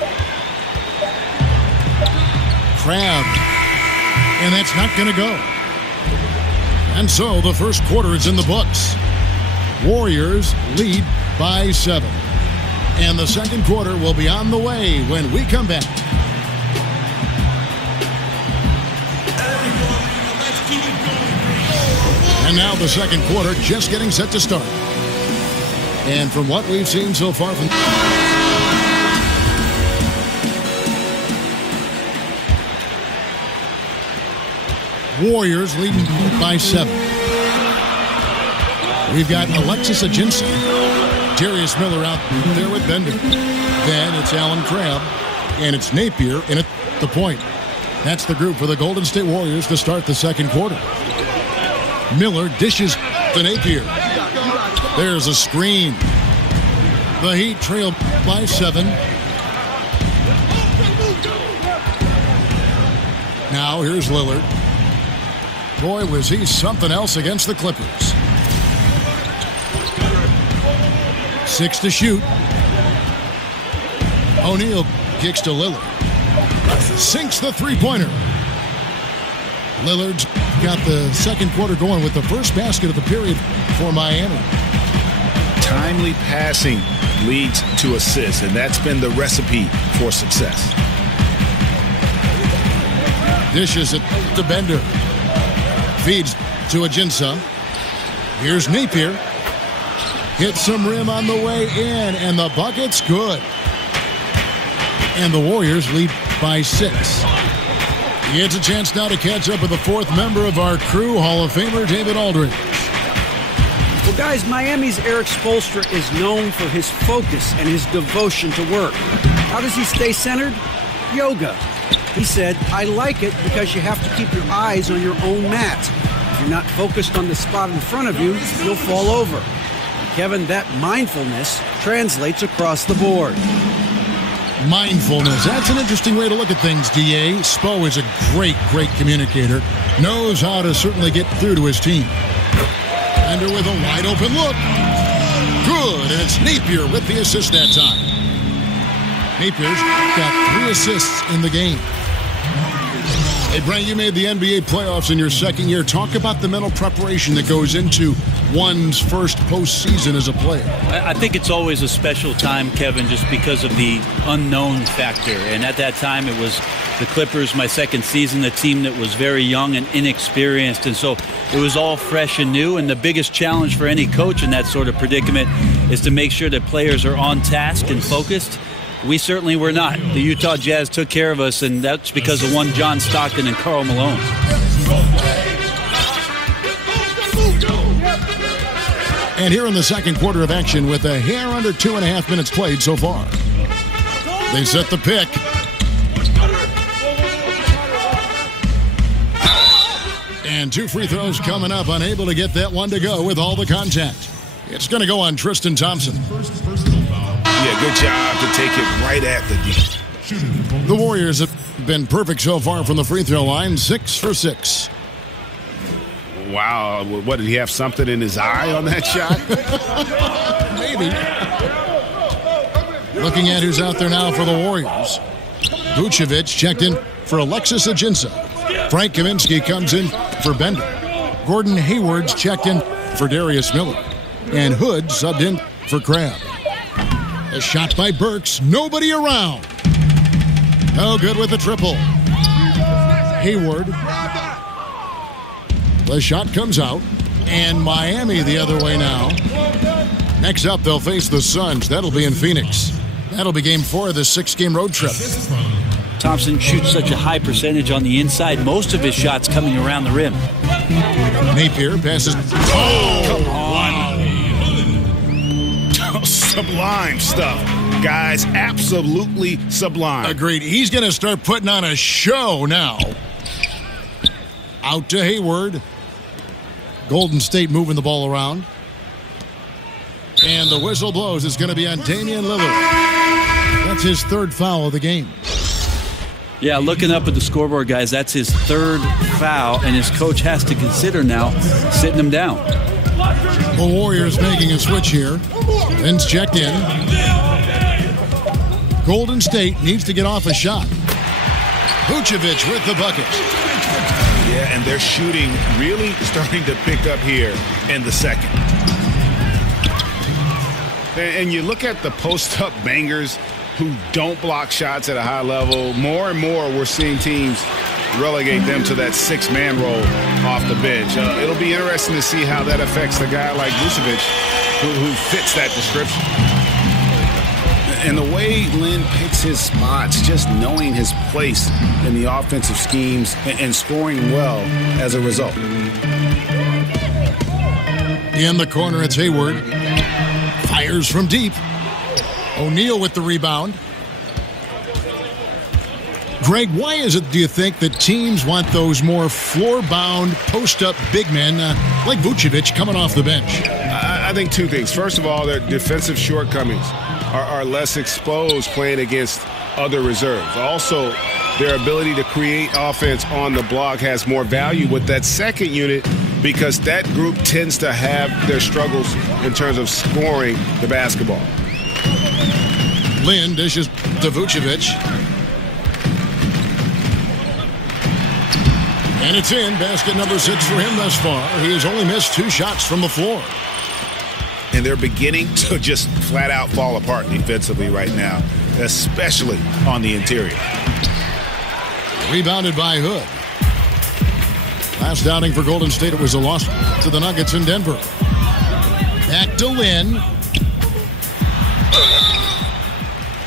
Crab. And that's not going to go. And so the first quarter is in the books. Warriors lead by 7. And the second quarter will be on the way when we come back. And now the second quarter just getting set to start. And from what we've seen so far from... Warriors leading by 7. We've got Alexis Ajinça. Darius Miller out there with Bender. Then it's Allen Crabbe. And it's Napier in at the point. That's the group for the Golden State Warriors to start the second quarter. Miller dishes to Napier. There's a screen. The Heat trail by 7. Now here's Lillard. Boy, was he something else against the Clippers. 6 to shoot. O'Neal kicks to Lillard. Sinks the three-pointer. Lillard's got the second quarter going with the first basket of the period for Miami. Timely passing leads to assists, and that's been the recipe for success. Dishes it to Bender. Feeds to Ajinça. Here's Napier. Hits some rim on the way in, and the bucket's good. And the Warriors lead by 6. He gets a chance now to catch up with the fourth member of our crew, Hall of Famer David Aldridge. Well, guys, Miami's Eric Spoelstra is known for his focus and his devotion to work. How does he stay centered? Yoga. He said, I like it because you have to keep your eyes on your own mat. If you're not focused on the spot in front of you, you'll fall over. Kevin, that mindfulness translates across the board. Mindfulness. That's an interesting way to look at things, D.A. Spo is a great communicator. Knows how to certainly get through to his team. Bender with a wide open look. Good, and it's Napier with the assist that time. Napier's got 3 assists in the game. Hey, Brent, you made the NBA playoffs in your second year. Talk about the mental preparation that goes into one's first postseason as a player. I think it's always a special time, Kevin, just because of the unknown factor. And at that time, it was the Clippers, my second season, a team that was very young and inexperienced. And so it was all fresh and new. And the biggest challenge for any coach in that sort of predicament is to make sure that players are on task and focused. We certainly were not. The Utah Jazz took care of us, and that's because of one John Stockton and Karl Malone. And here in the second quarter of action with a hair under 2.5 minutes played so far. They set the pick. And 2 free throws coming up, unable to get that one to go with all the contact. It's going to go on Tristan Thompson. Yeah, good job to take it right at the D. The Warriors have been perfect so far from the free throw line, 6 for 6. Wow, what, did he have something in his eye on that shot? Maybe. Looking at who's out there now for the Warriors. Vucevic checked in for Alexis Ajinça. Frank Kaminsky comes in for Bender. Gordon Hayward's checked in for Darius Miller. And Hood subbed in for Crabbe. A shot by Burks. Nobody around. No good with the triple. Hayward. The shot comes out. And Miami the other way now. Next up, they'll face the Suns. That'll be in Phoenix. That'll be game 4 of the 6-game road trip. Thompson shoots such a high percentage on the inside. Most of his shots coming around the rim. Napier passes. Oh, come on. Sublime stuff, guys. Absolutely sublime. Agreed. He's going to start putting on a show now. Out to Hayward. Golden State moving the ball around. And the whistle blows. It's going to be on Damian Lillard. That's his 3rd foul of the game. Yeah, looking up at the scoreboard, guys, that's his 3rd foul, and his coach has to consider now sitting him down. The Warriors making a switch here. Vince checked in. Golden State needs to get off a shot. Vucevic with the bucket. Yeah, and they're shooting really starting to pick up here in the second. And you look at the post-up bangers who don't block shots at a high level. More and more we're seeing teams relegate them to that six-man role off the bench. It'll be interesting to see how that affects a guy like Vucevic who fits that description. And the way Lin picks his spots, just knowing his place in the offensive schemes and scoring well as a result. In the corner, it's Hayward. Fires from deep. O'Neal with the rebound. Greg, why is it, do you think, that teams want those more floor-bound, post-up big men like Vucevic coming off the bench? I think two things. First of all, their defensive shortcomings are less exposed playing against other reserves. Also, their ability to create offense on the block has more value with that second unit because that group tends to have their struggles in terms of scoring the basketball. Lin dishes to Vucevic. And it's in. Basket number 6 for him thus far. He has only missed 2 shots from the floor. And they're beginning to just flat out fall apart defensively right now, especially on the interior. Rebounded by Hood. Last outing for Golden State, it was a loss to the Nuggets in Denver. Back to Lin.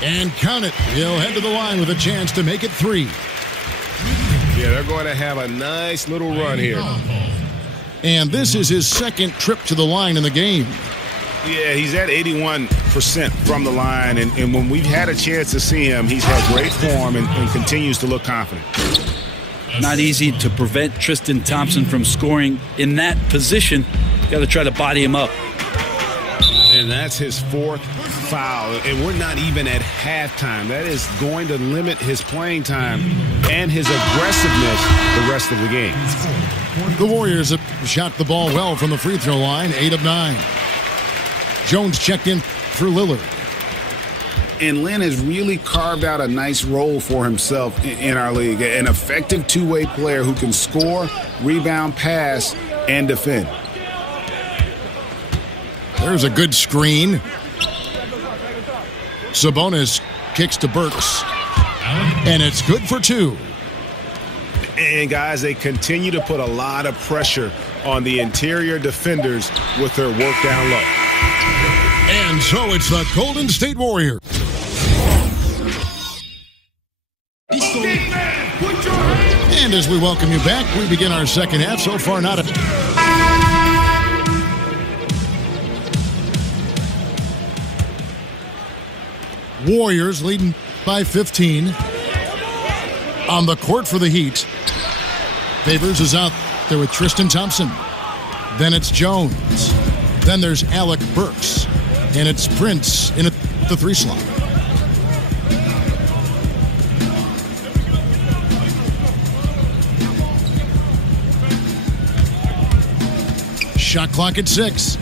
And count it. He'll head to the line with a chance to make it 3. Yeah, they're going to have a nice little run here. And this is his second trip to the line in the game. Yeah, he's at 81% from the line, and when we've had a chance to see him, he's had great form and continues to look confident. Not easy to prevent Tristan Thompson from scoring in that position. Got to try to body him up. And that's his 4th foul, and we're not even at halftime. That is going to limit his playing time and his aggressiveness the rest of the game. The Warriors have shot the ball well from the free throw line, 8 of 9. Jones checked in for Lillard. And Lin has really carved out a nice role for himself in our league. An effective two-way player who can score, rebound, pass, and defend. There's a good screen. Sabonis kicks to Burks. And it's good for 2. And, guys, they continue to put a lot of pressure on the interior defenders with their work down low. And so it's the Golden State Warriors. And as we welcome you back, we begin our second half. So far, not a... Warriors leading by 15. On the court for the Heat. Favors is out there with Tristan Thompson. Then it's Jones. Then there's Alec Burks. And it's Prince in the 3 slot. Shot clock at 6.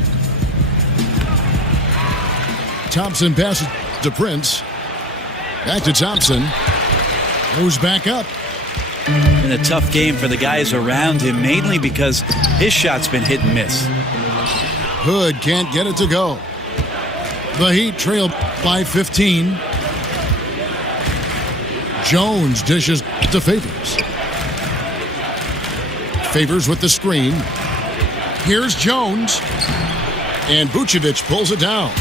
Thompson passes to Prince. Back to Thompson. Goes back up. Been a tough game for the guys around him, mainly because his shot's been hit and miss. Hood can't get it to go. The Heat trail by 15. Jones dishes to Favors. Favors with the screen. Here's Jones. And Vucevic pulls it down.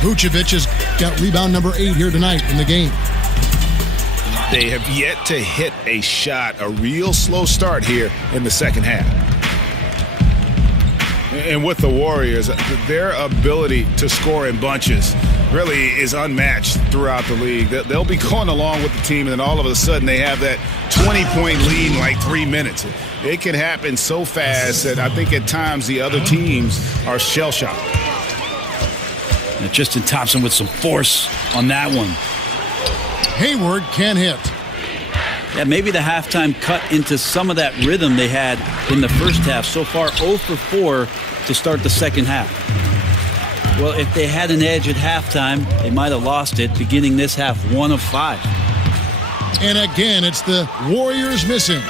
Vucevic has got rebound number 8 here tonight in the game. They have yet to hit a shot, a real slow start here in the second half. And with the Warriors, their ability to score in bunches really is unmatched throughout the league. They'll be going along with the team, and then all of a sudden they have that 20-point lead in like 3 minutes. It can happen so fast that I think at times the other teams are shell-shocked. Tristan Thompson with some force on that one. Hayward can't hit. Yeah, maybe the halftime cut into some of that rhythm they had in the first half. So far, 0 for 4 to start the second half. Well, if they had an edge at halftime, they might have lost it, beginning this half 1 of 5. And again, it's the Warriors missing.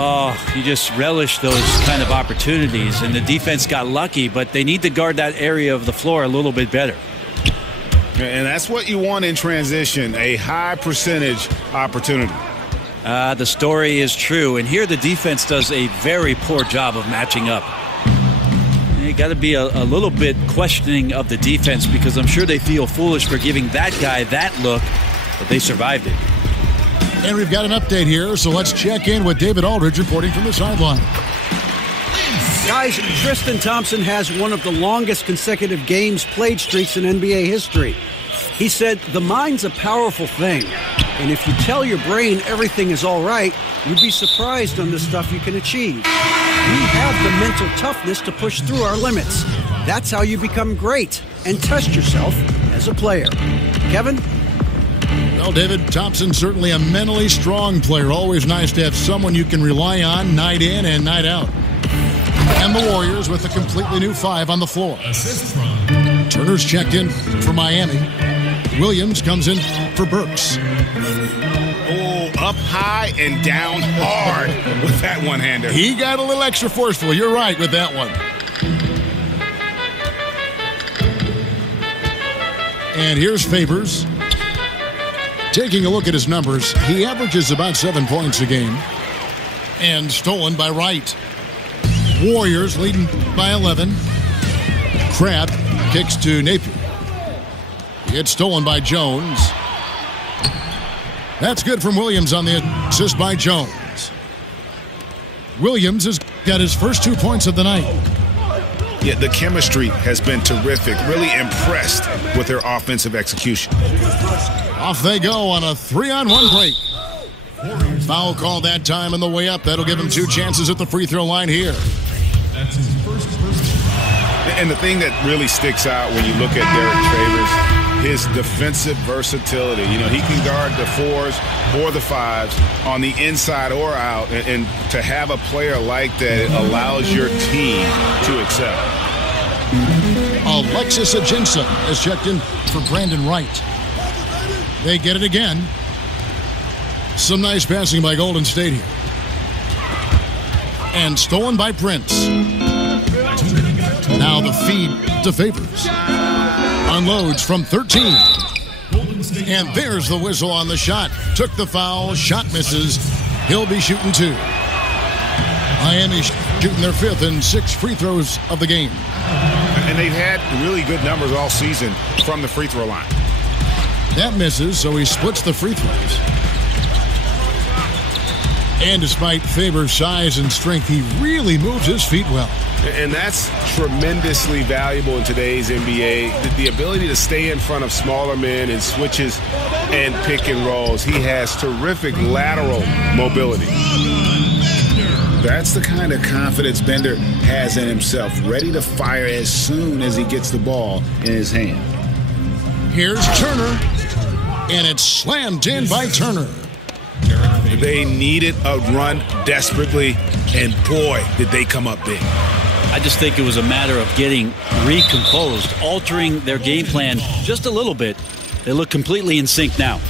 Oh, you just relish those kind of opportunities, and the defense got lucky, but they need to guard that area of the floor a little bit better. And that's what you want in transition, a high percentage opportunity. The story is true, and here the defense does a very poor job of matching up. You got to be a little bit questioning of the defense, because I'm sure they feel foolish for giving that guy that look, but they survived it. And we've got an update here, so let's check in with David Aldridge reporting from the sideline. Guys, Tristan Thompson has one of the longest consecutive games played streaks in NBA history. He said, "The mind's a powerful thing, and if you tell your brain everything is all right, you'd be surprised on the stuff you can achieve. We have the mental toughness to push through our limits. That's how you become great and test yourself as a player." Kevin? Well, David, Thompson certainly a mentally strong player. Always nice to have someone you can rely on night in and night out. And the Warriors with a completely new 5 on the floor. Assists from Turner's checked in for Miami. Williams comes in for Burks. Oh, up high and down hard with that one-hander. He got a little extra forceful. You're right with that one. And here's Favors. Taking a look at his numbers, he averages about 7 points a game. And stolen by Wright. Warriors leading by 11. Crabbe kicks to Napier. It's stolen by Jones. That's good from Williams on the assist by Jones. Williams has got his first 2 points of the night. Yeah, the chemistry has been terrific. Really impressed with their offensive execution. Off they go on a 3-on-1 break. Foul call that time on the way up. That'll give him 2 chances at the free throw line here. That's his first personal foul. And the thing that really sticks out when you look at Derek Favors, his defensive versatility. You know, he can guard the 4s or the 5s on the inside or out. And to have a player like that allows your team to excel. Alexis Ajinça has checked in for Brandon Wright. They get it again. Some nice passing by Golden State here. And stolen by Prince. Now the feed to Favors. Unloads from 13. And there's the whistle on the shot. Took the foul. Shot misses. He'll be shooting 2. Miami shooting their 5th and 6 free throws of the game. And they've had really good numbers all season from the free throw line. That misses, so he splits the free throws. And despite Favors' size and strength, he really moves his feet well. And that's tremendously valuable in today's NBA. The ability to stay in front of smaller men in switches and pick and rolls. He has terrific lateral mobility. That's the kind of confidence Bender has in himself, ready to fire as soon as he gets the ball in his hand. Here's Turner, and it's slammed in by Turner. They needed a run desperately, and boy, did they come up big. I just think it was a matter of getting recomposed, altering their game plan just a little bit. They look completely in sync now.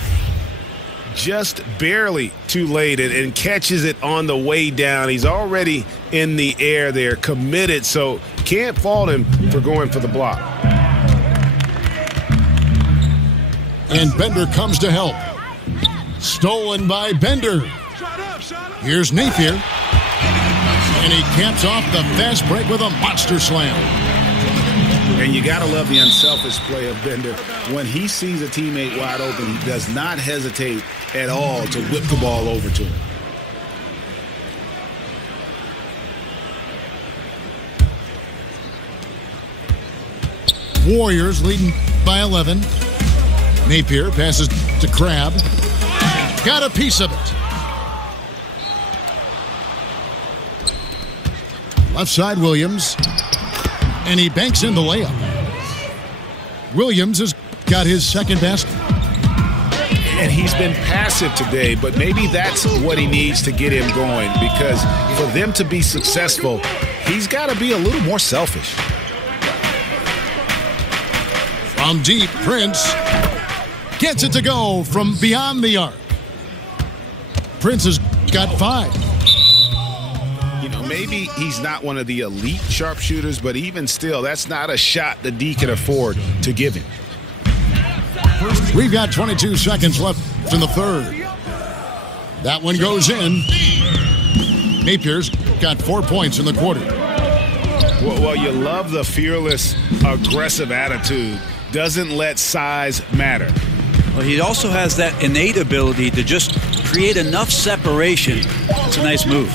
Just barely too late and catches it on the way down. He's already in the air there, committed, so can't fault him for going for the block. And Bender comes to help. Stolen by Bender. Here's Napier. And he caps off the fast break with a monster slam. And you got to love the unselfish play of Bender. When he sees a teammate wide open, he does not hesitate at all to whip the ball over to him. Warriors leading by 11. Napier passes to Crabbe. Got a piece of it. Left side, Williams. And he banks in the layup. Williams has got his second basket. And he's been passive today, but maybe that's what he needs to get him going, because for them to be successful, he's got to be a little more selfish. From deep, Prince gets it to go from beyond the arc. Prince has got 5. You know, maybe he's not one of the elite sharpshooters, but even still, that's not a shot the D can afford to give him. We've got 22 seconds left in the third. That one goes in. Napier's got 4 points in the quarter. Well, you love the fearless, aggressive attitude. Doesn't let size matter. Well, he also has that innate ability to just create enough separation. It's a nice move.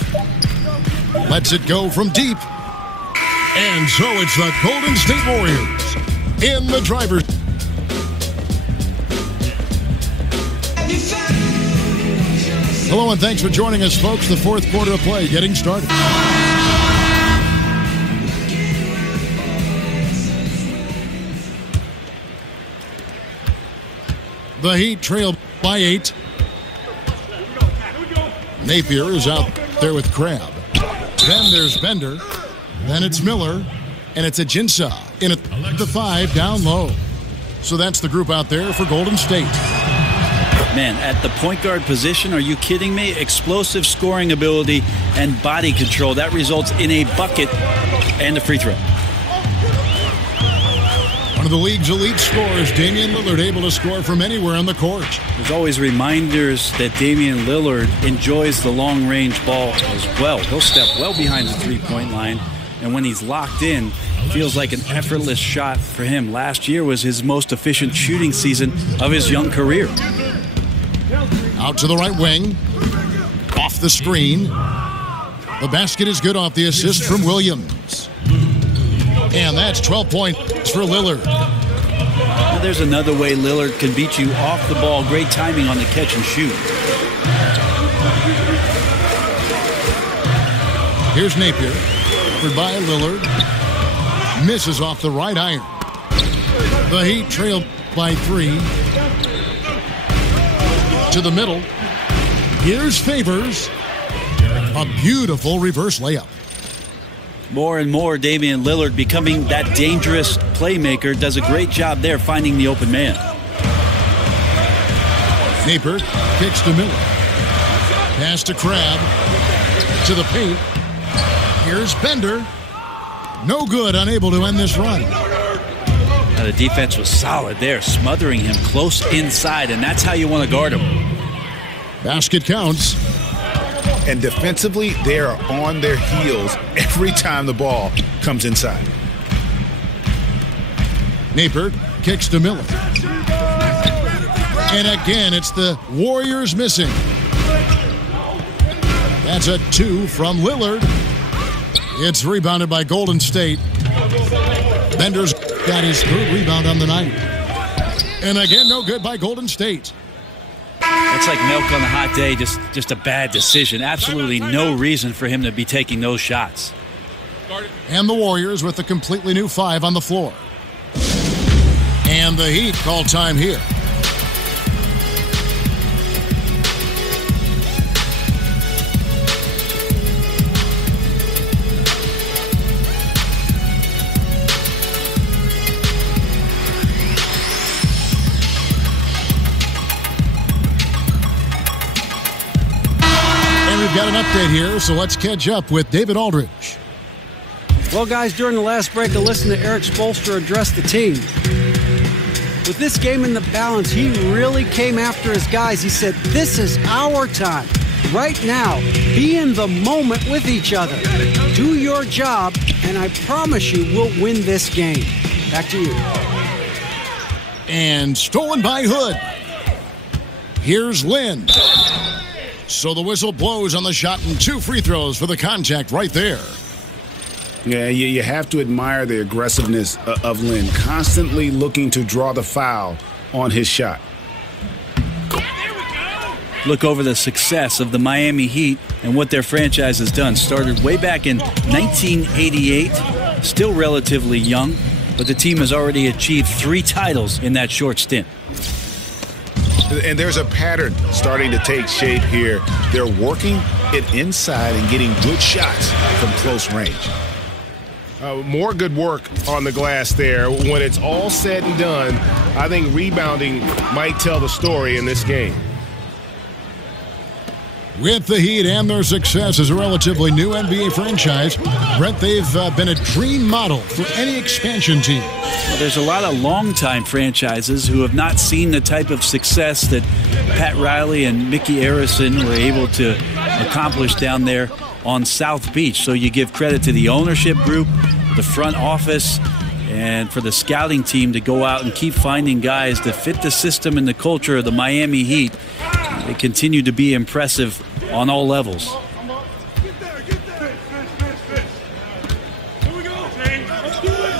Lets it go from deep. And so it's the Golden State Warriors in the driver's. Hello and thanks for joining us, folks. The fourth quarter of play getting started. The Heat trail by 8. Napier is out there with Crabbe. Then there's Bender. Then it's Miller. And it's Ajinça in at the 5 down low. So that's the group out there for Golden State. Man, at the point guard position, are you kidding me? Explosive scoring ability and body control. That results in a bucket and a free throw. One of the league's elite scorers, Damian Lillard, able to score from anywhere on the court. There's always reminders that Damian Lillard enjoys the long-range ball as well. He'll step well behind the three-point line, and when he's locked in, feels like an effortless shot for him. Last year was his most efficient shooting season of his young career. Out to the right wing. Off the screen. The basket is good off the assist from Williams. And that's 12 points for Lillard. Now there's another way Lillard can beat you off the ball. Great timing on the catch and shoot. Here's Napier. Covered by Lillard. Misses off the right iron. The Heat trail by 3. To the middle. Here's Favors. A beautiful reverse layup. More and more, Damian Lillard becoming that dangerous playmaker. Does a great job there finding the open man. Napier kicks to Miller. Pass to Crabbe. To the paint. Here's Bender. No good, unable to end this run. Now the defense was solid there, smothering him close inside, and that's how you want to guard him. Basket counts. And defensively, they are on their heels every time the ball comes inside. Napier kicks to Miller. And again, it's the Warriors missing. That's a 2 from Lillard. It's rebounded by Golden State. Bender's got his 3rd rebound on the night. And again, no good by Golden State. It's like milk on a hot day, just a bad decision. Absolutely no reason for him to be taking those shots. And the Warriors with a completely new 5 on the floor. And the Heat call time here. We've got an update here, so let's catch up with David Aldridge. Well, guys, during the last break, I listened to Eric Spoelstra address the team. With this game in the balance, he really came after his guys. He said, this is our time. Right now, be in the moment with each other. Do your job, and I promise you we'll win this game. Back to you. And stolen by Hood. Here's Lynn. So the whistle blows on the shot and 2 free throws for the contact right there. Yeah, you have to admire the aggressiveness of Lynn, constantly looking to draw the foul on his shot. Look over the success of the Miami Heat and what their franchise has done. Started way back in 1988, still relatively young, but the team has already achieved 3 titles in that short stint. And there's a pattern starting to take shape here. They're working it inside and getting good shots from close range. More good work on the glass there. When it's all said and done, I think rebounding might tell the story in this game. With the Heat and their success as a relatively new NBA franchise, Brett, they've been a dream model for any expansion team. Well, there's a lot of longtime franchises who have not seen the type of success that Pat Riley and Mickey Arison were able to accomplish down there on South Beach. So you give credit to the ownership group, the front office, and for the scouting team to go out and keep finding guys that fit the system and the culture of the Miami Heat. They continue to be impressive on all levels.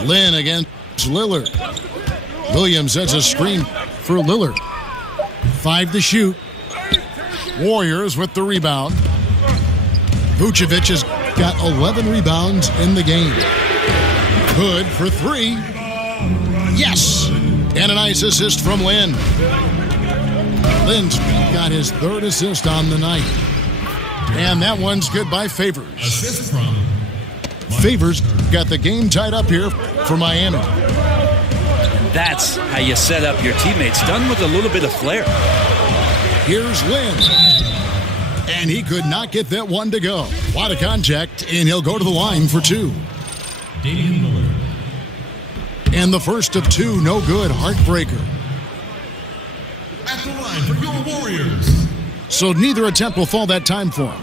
Lynn against Lillard. Williams sets a screen for Lillard. 5 to shoot. Warriors with the rebound. Vucevic has got 11 rebounds in the game. Good for 3. Yes! And a nice assist from Lynn. Lynn's got his 3rd assist on the night. And that one's good by Favors. Assist from Favors got the game tied up here for Miami. That's how you set up your teammates. Done with a little bit of flair. Here's Lynn. And he could not get that one to go. A lot of contact, and he'll go to the line for 2. Damian Lillard. And the first of 2, no good. Heartbreaker. At the line for your Warriors. So neither attempt will fall that time for him.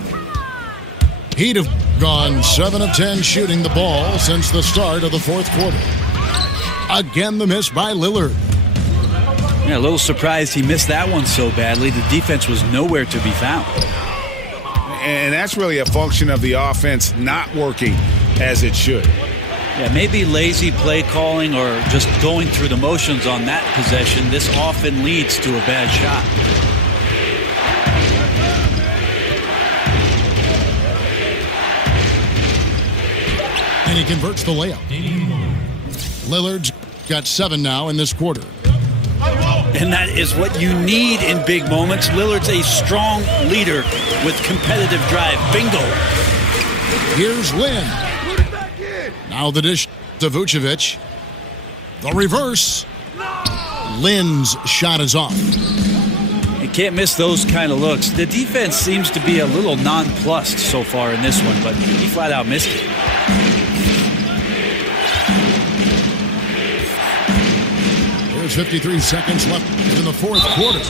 He'd have gone 7 of 10 shooting the ball since the start of the 4th quarter. Again, the miss by Lillard. Yeah, a little surprised he missed that one so badly. The defense was nowhere to be found. And that's really a function of the offense not working as it should. Yeah, maybe lazy play calling or just going through the motions on that possession. This often leads to a bad shot. And he converts the layup. Lillard's got 7 now in this quarter. And that is what you need in big moments. Lillard's a strong leader with competitive drive. Bingo. Here's Lynn. Now the dish to Vucevic. The reverse. Lynn's shot is off. You can't miss those kind of looks. The defense seems to be a little nonplussed so far in this one, but he flat out missed it. There's 53 seconds left in the 4th quarter.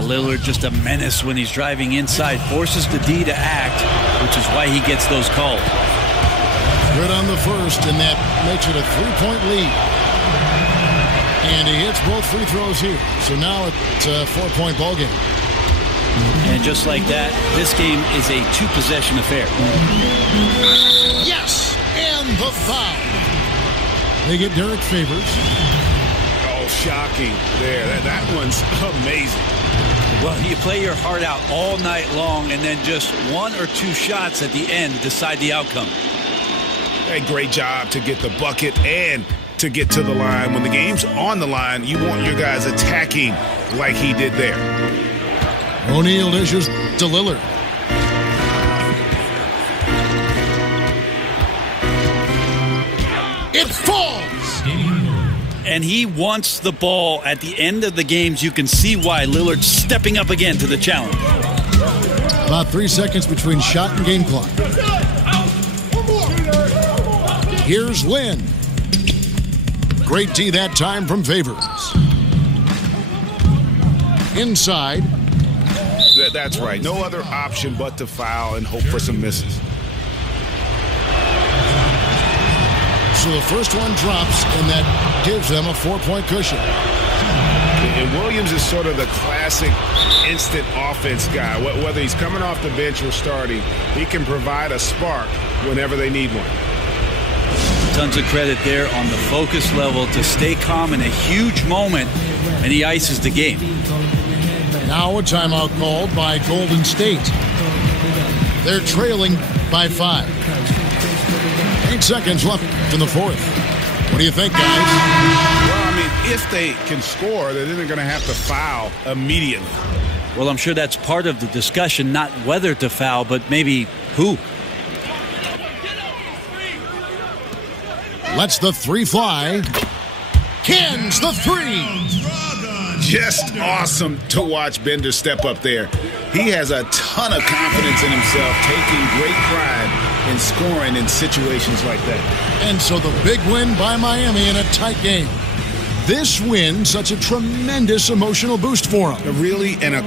Lillard just a menace when he's driving inside. Forces the D to act, which is why he gets those calls. Good on the first, and that makes it a 3-point lead. And he hits both free throws here. So now it's a 4-point ball game. And just like that, this game is a 2-possession affair. Yes! And the foul. They get Derek Favors. Oh, shocking there. That one's amazing. Well, you play your heart out all night long, and then just 1 or 2 shots at the end decide the outcome. A great job to get the bucket and to get to the line. When the game's on the line, you want your guys attacking like he did there. O'Neal dishes to Lillard. It falls! And he wants the ball at the end of the games. You can see why Lillard's stepping up again to the challenge. About 3 seconds between shot and game clock. Here's Lynn. Great D that time from Favors. Inside. That's right. No other option but to foul and hope for some misses. So the first one drops, and that gives them a 4-point cushion. And Williams is sort of the classic instant offense guy. Whether he's coming off the bench or starting, he can provide a spark whenever they need one. Tons of credit there on the focus level to stay calm in a huge moment, and he ices the game. Now a timeout called by Golden State. They're trailing by 5. 8 seconds left in the 4th. What do you think, guys? Well, I mean, if they can score, then they're going to have to foul immediately. Well, I'm sure that's part of the discussion, not whether to foul, but maybe who. Lets the three fly. Cans the three. Just awesome to watch Bender step up there. He has a ton of confidence in himself, taking great pride in scoring in situations like that. And so the big win by Miami in a tight game. This win, such a tremendous emotional boost for him. Really, and a